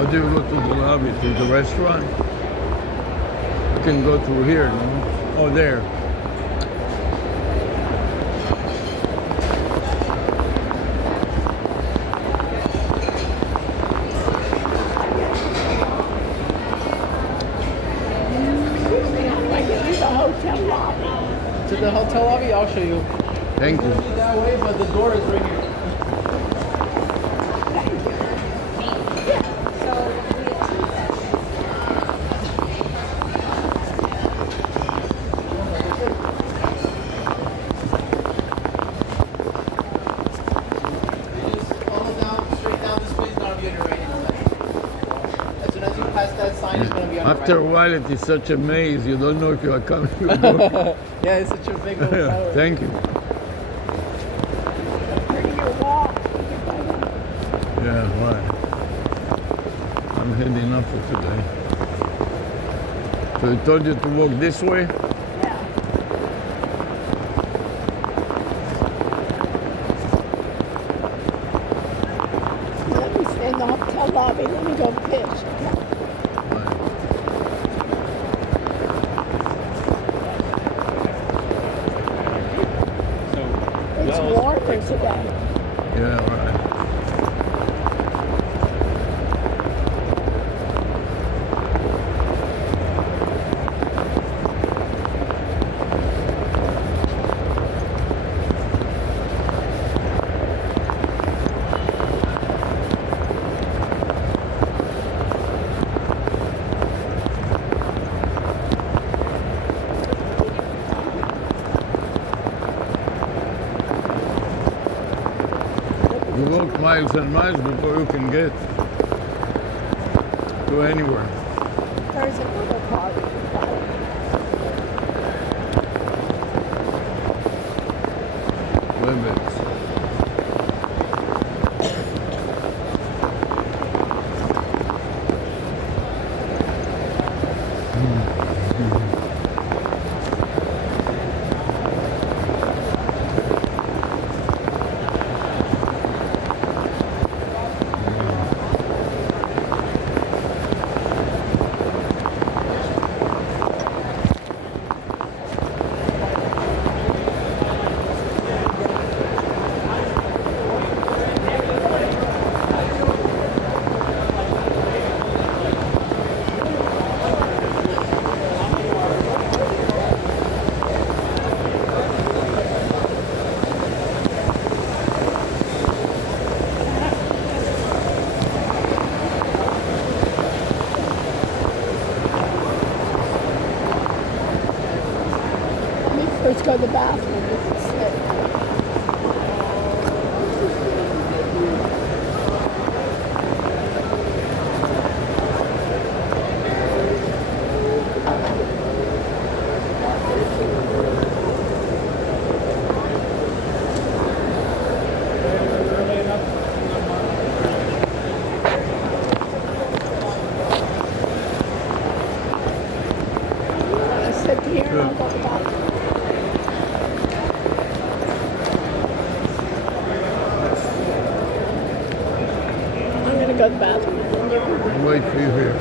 How do you go to the lobby? To the restaurant? You can go through here, no? Oh, there. I get to the hotel lobby. To the hotel lobby, I'll show you. Thank you. That way, but the door is right here. After a while, it is such a maze. You don't know if you are coming or going. Yeah, it's such a big little tower. Thank you. Yeah, right. I'm heading up for today. So I told you to walk this way? Let me stay in the hotel lobby. Let me go pitch. It's warmer today. Yeah, right. You walk miles and miles before you can get to anywhere. There's another party. Limits. Let's go to the bathroom. We can sit. I sit here and I'll go to the bathroom. I'm gonna go to the bathroom and then you can I'll wait for you here.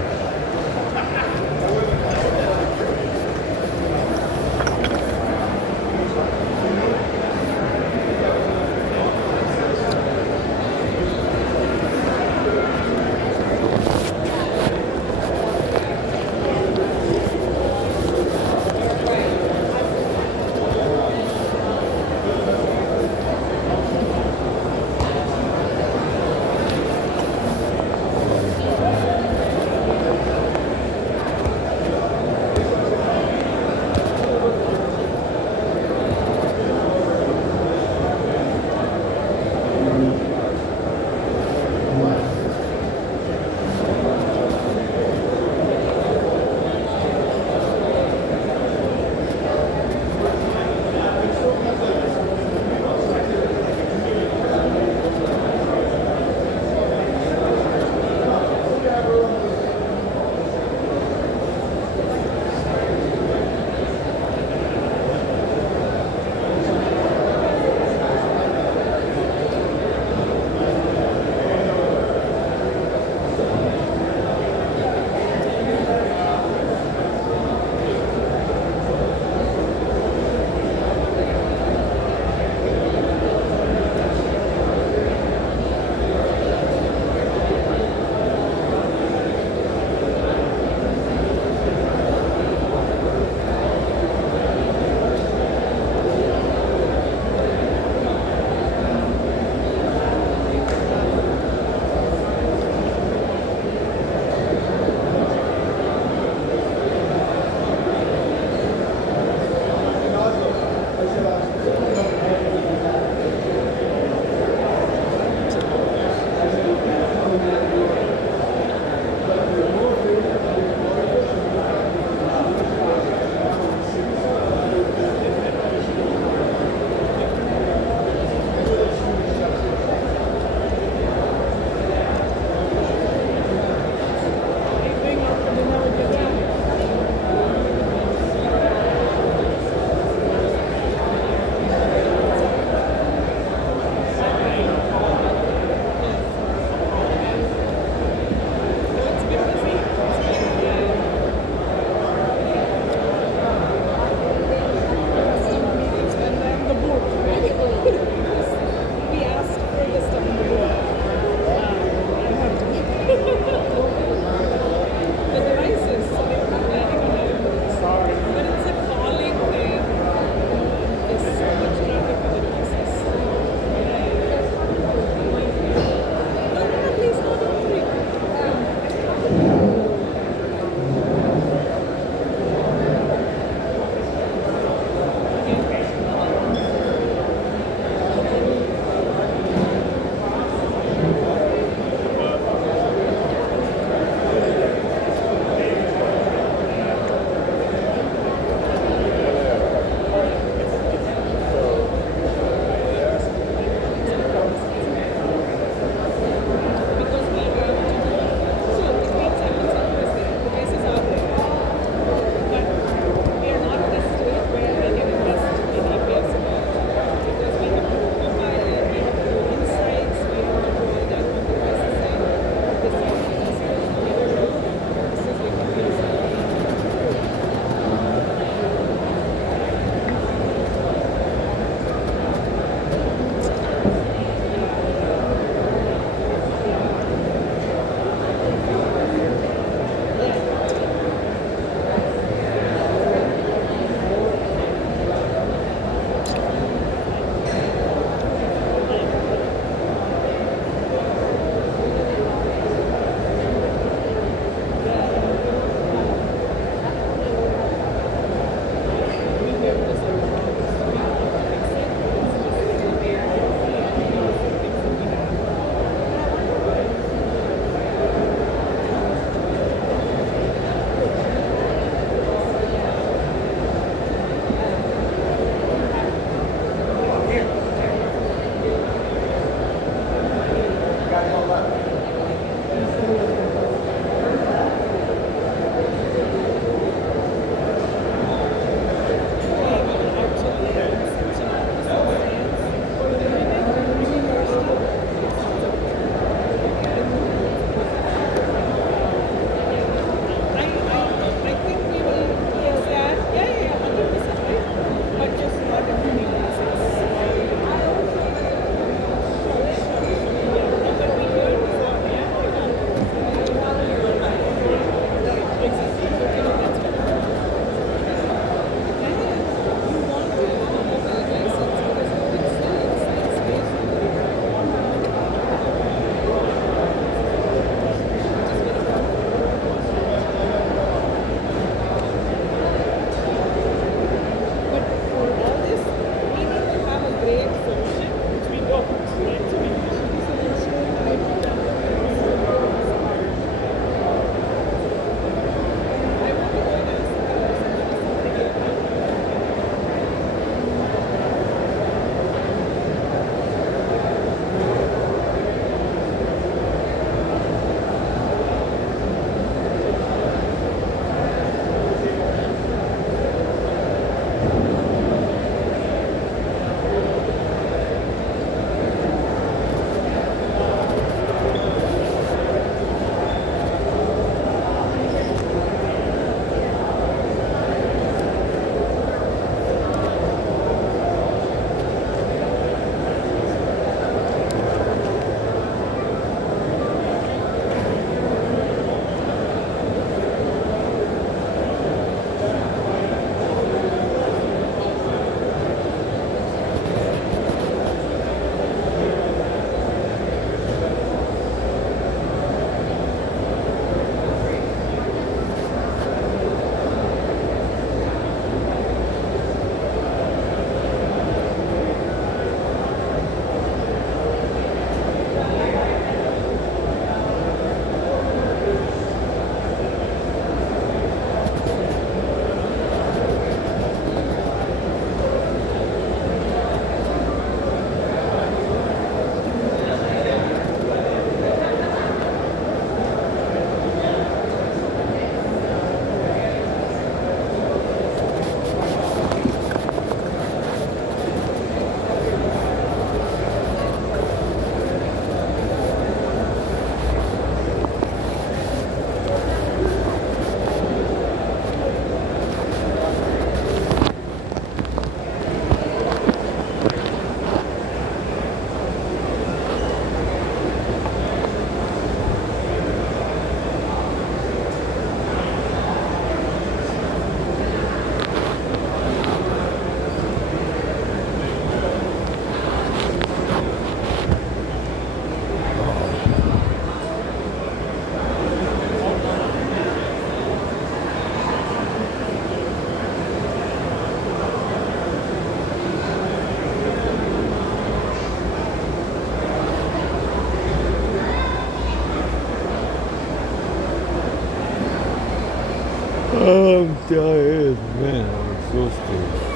I'm tired, man. I'm so stiff.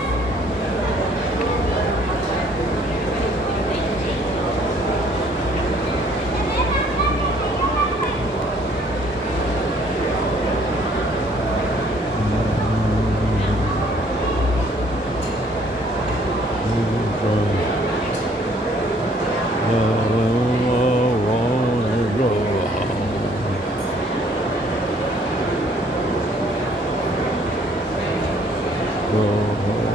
Oh,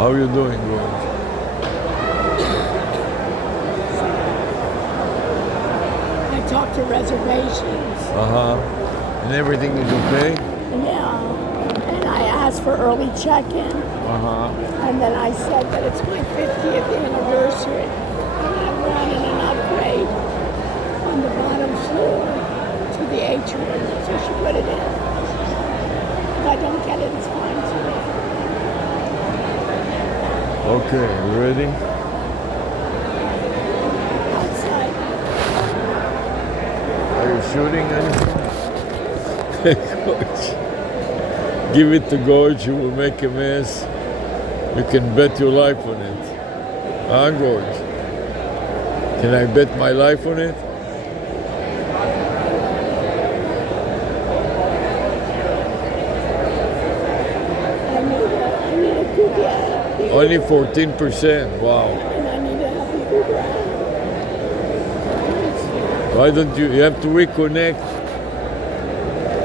How you doing, George? I talked to reservations. And everything is okay? Yeah. And I asked for early check-in. And then I said that it's my 50th anniversary. And I'm running an upgrade on the bottom floor to the atrium. So she put it in. If I don't get it, it's fine too. Okay, you ready? Outside. Are you shooting anything? Gorge. Give it to Gorge, you will make a mess. You can bet your life on it. Huh, Gorge? Can I bet my life on it? I need a Google app. Only 14%, wow. And I need to have the Uber app. Why don't you have to reconnect.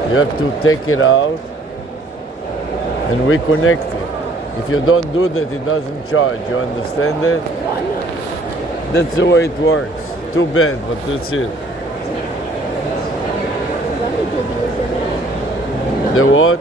You have to take it out and reconnect it. If you don't do that, it doesn't charge. You understand that? That's the way it works. Too bad, but that's it. The what?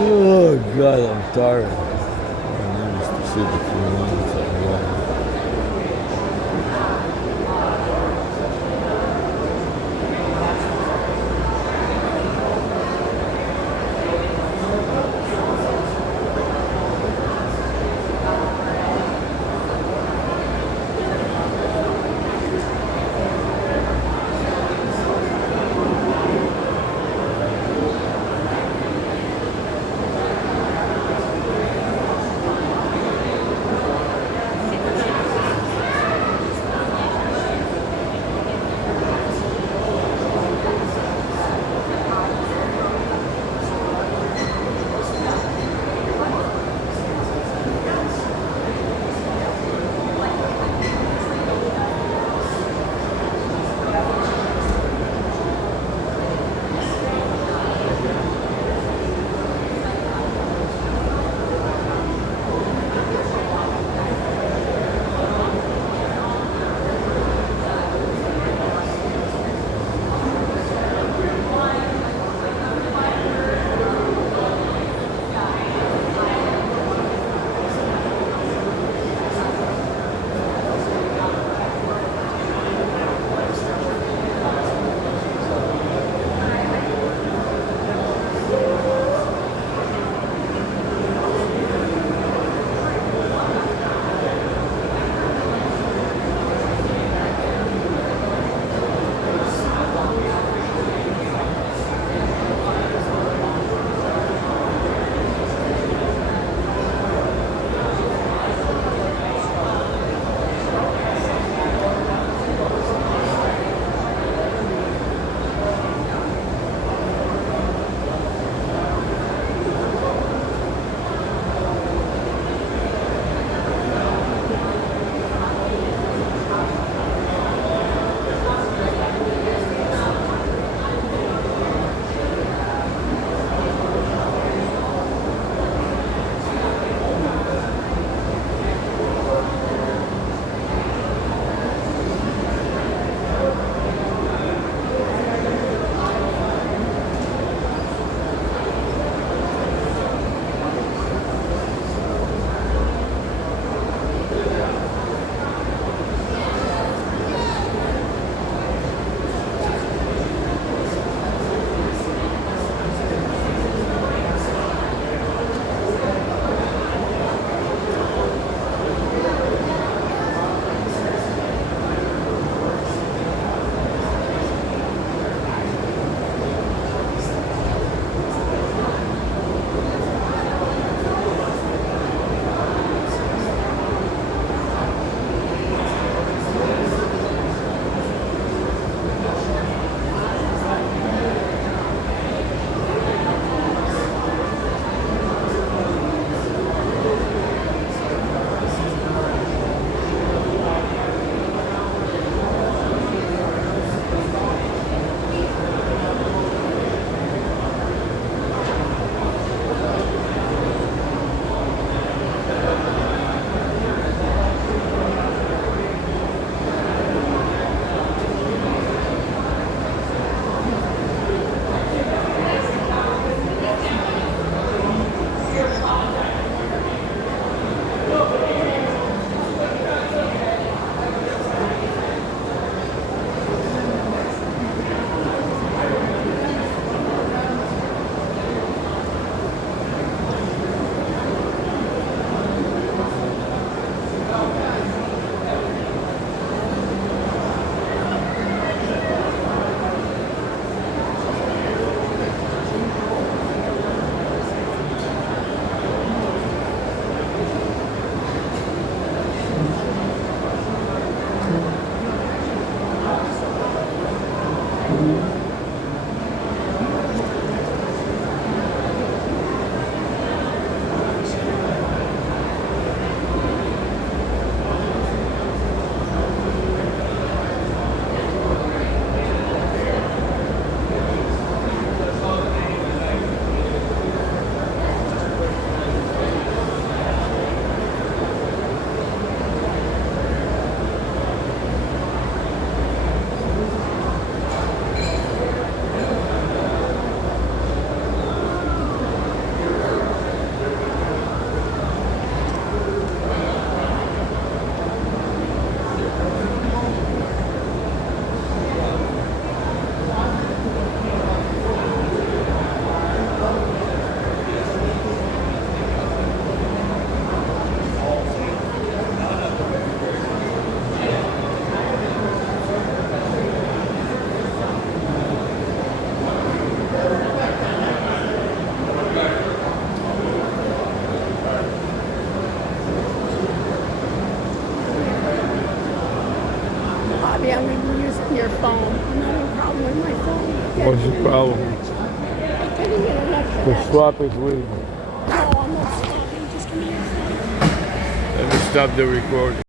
Oh God, I'm tired. I need to sit a few minutes and go. Bobby, I'm going to be using your phone. I'm having a problem with my phone. What's the problem? I couldn't get enough The connection. swap is with. No, I'm not stopping. Just give me your phone. Let me stop the recording.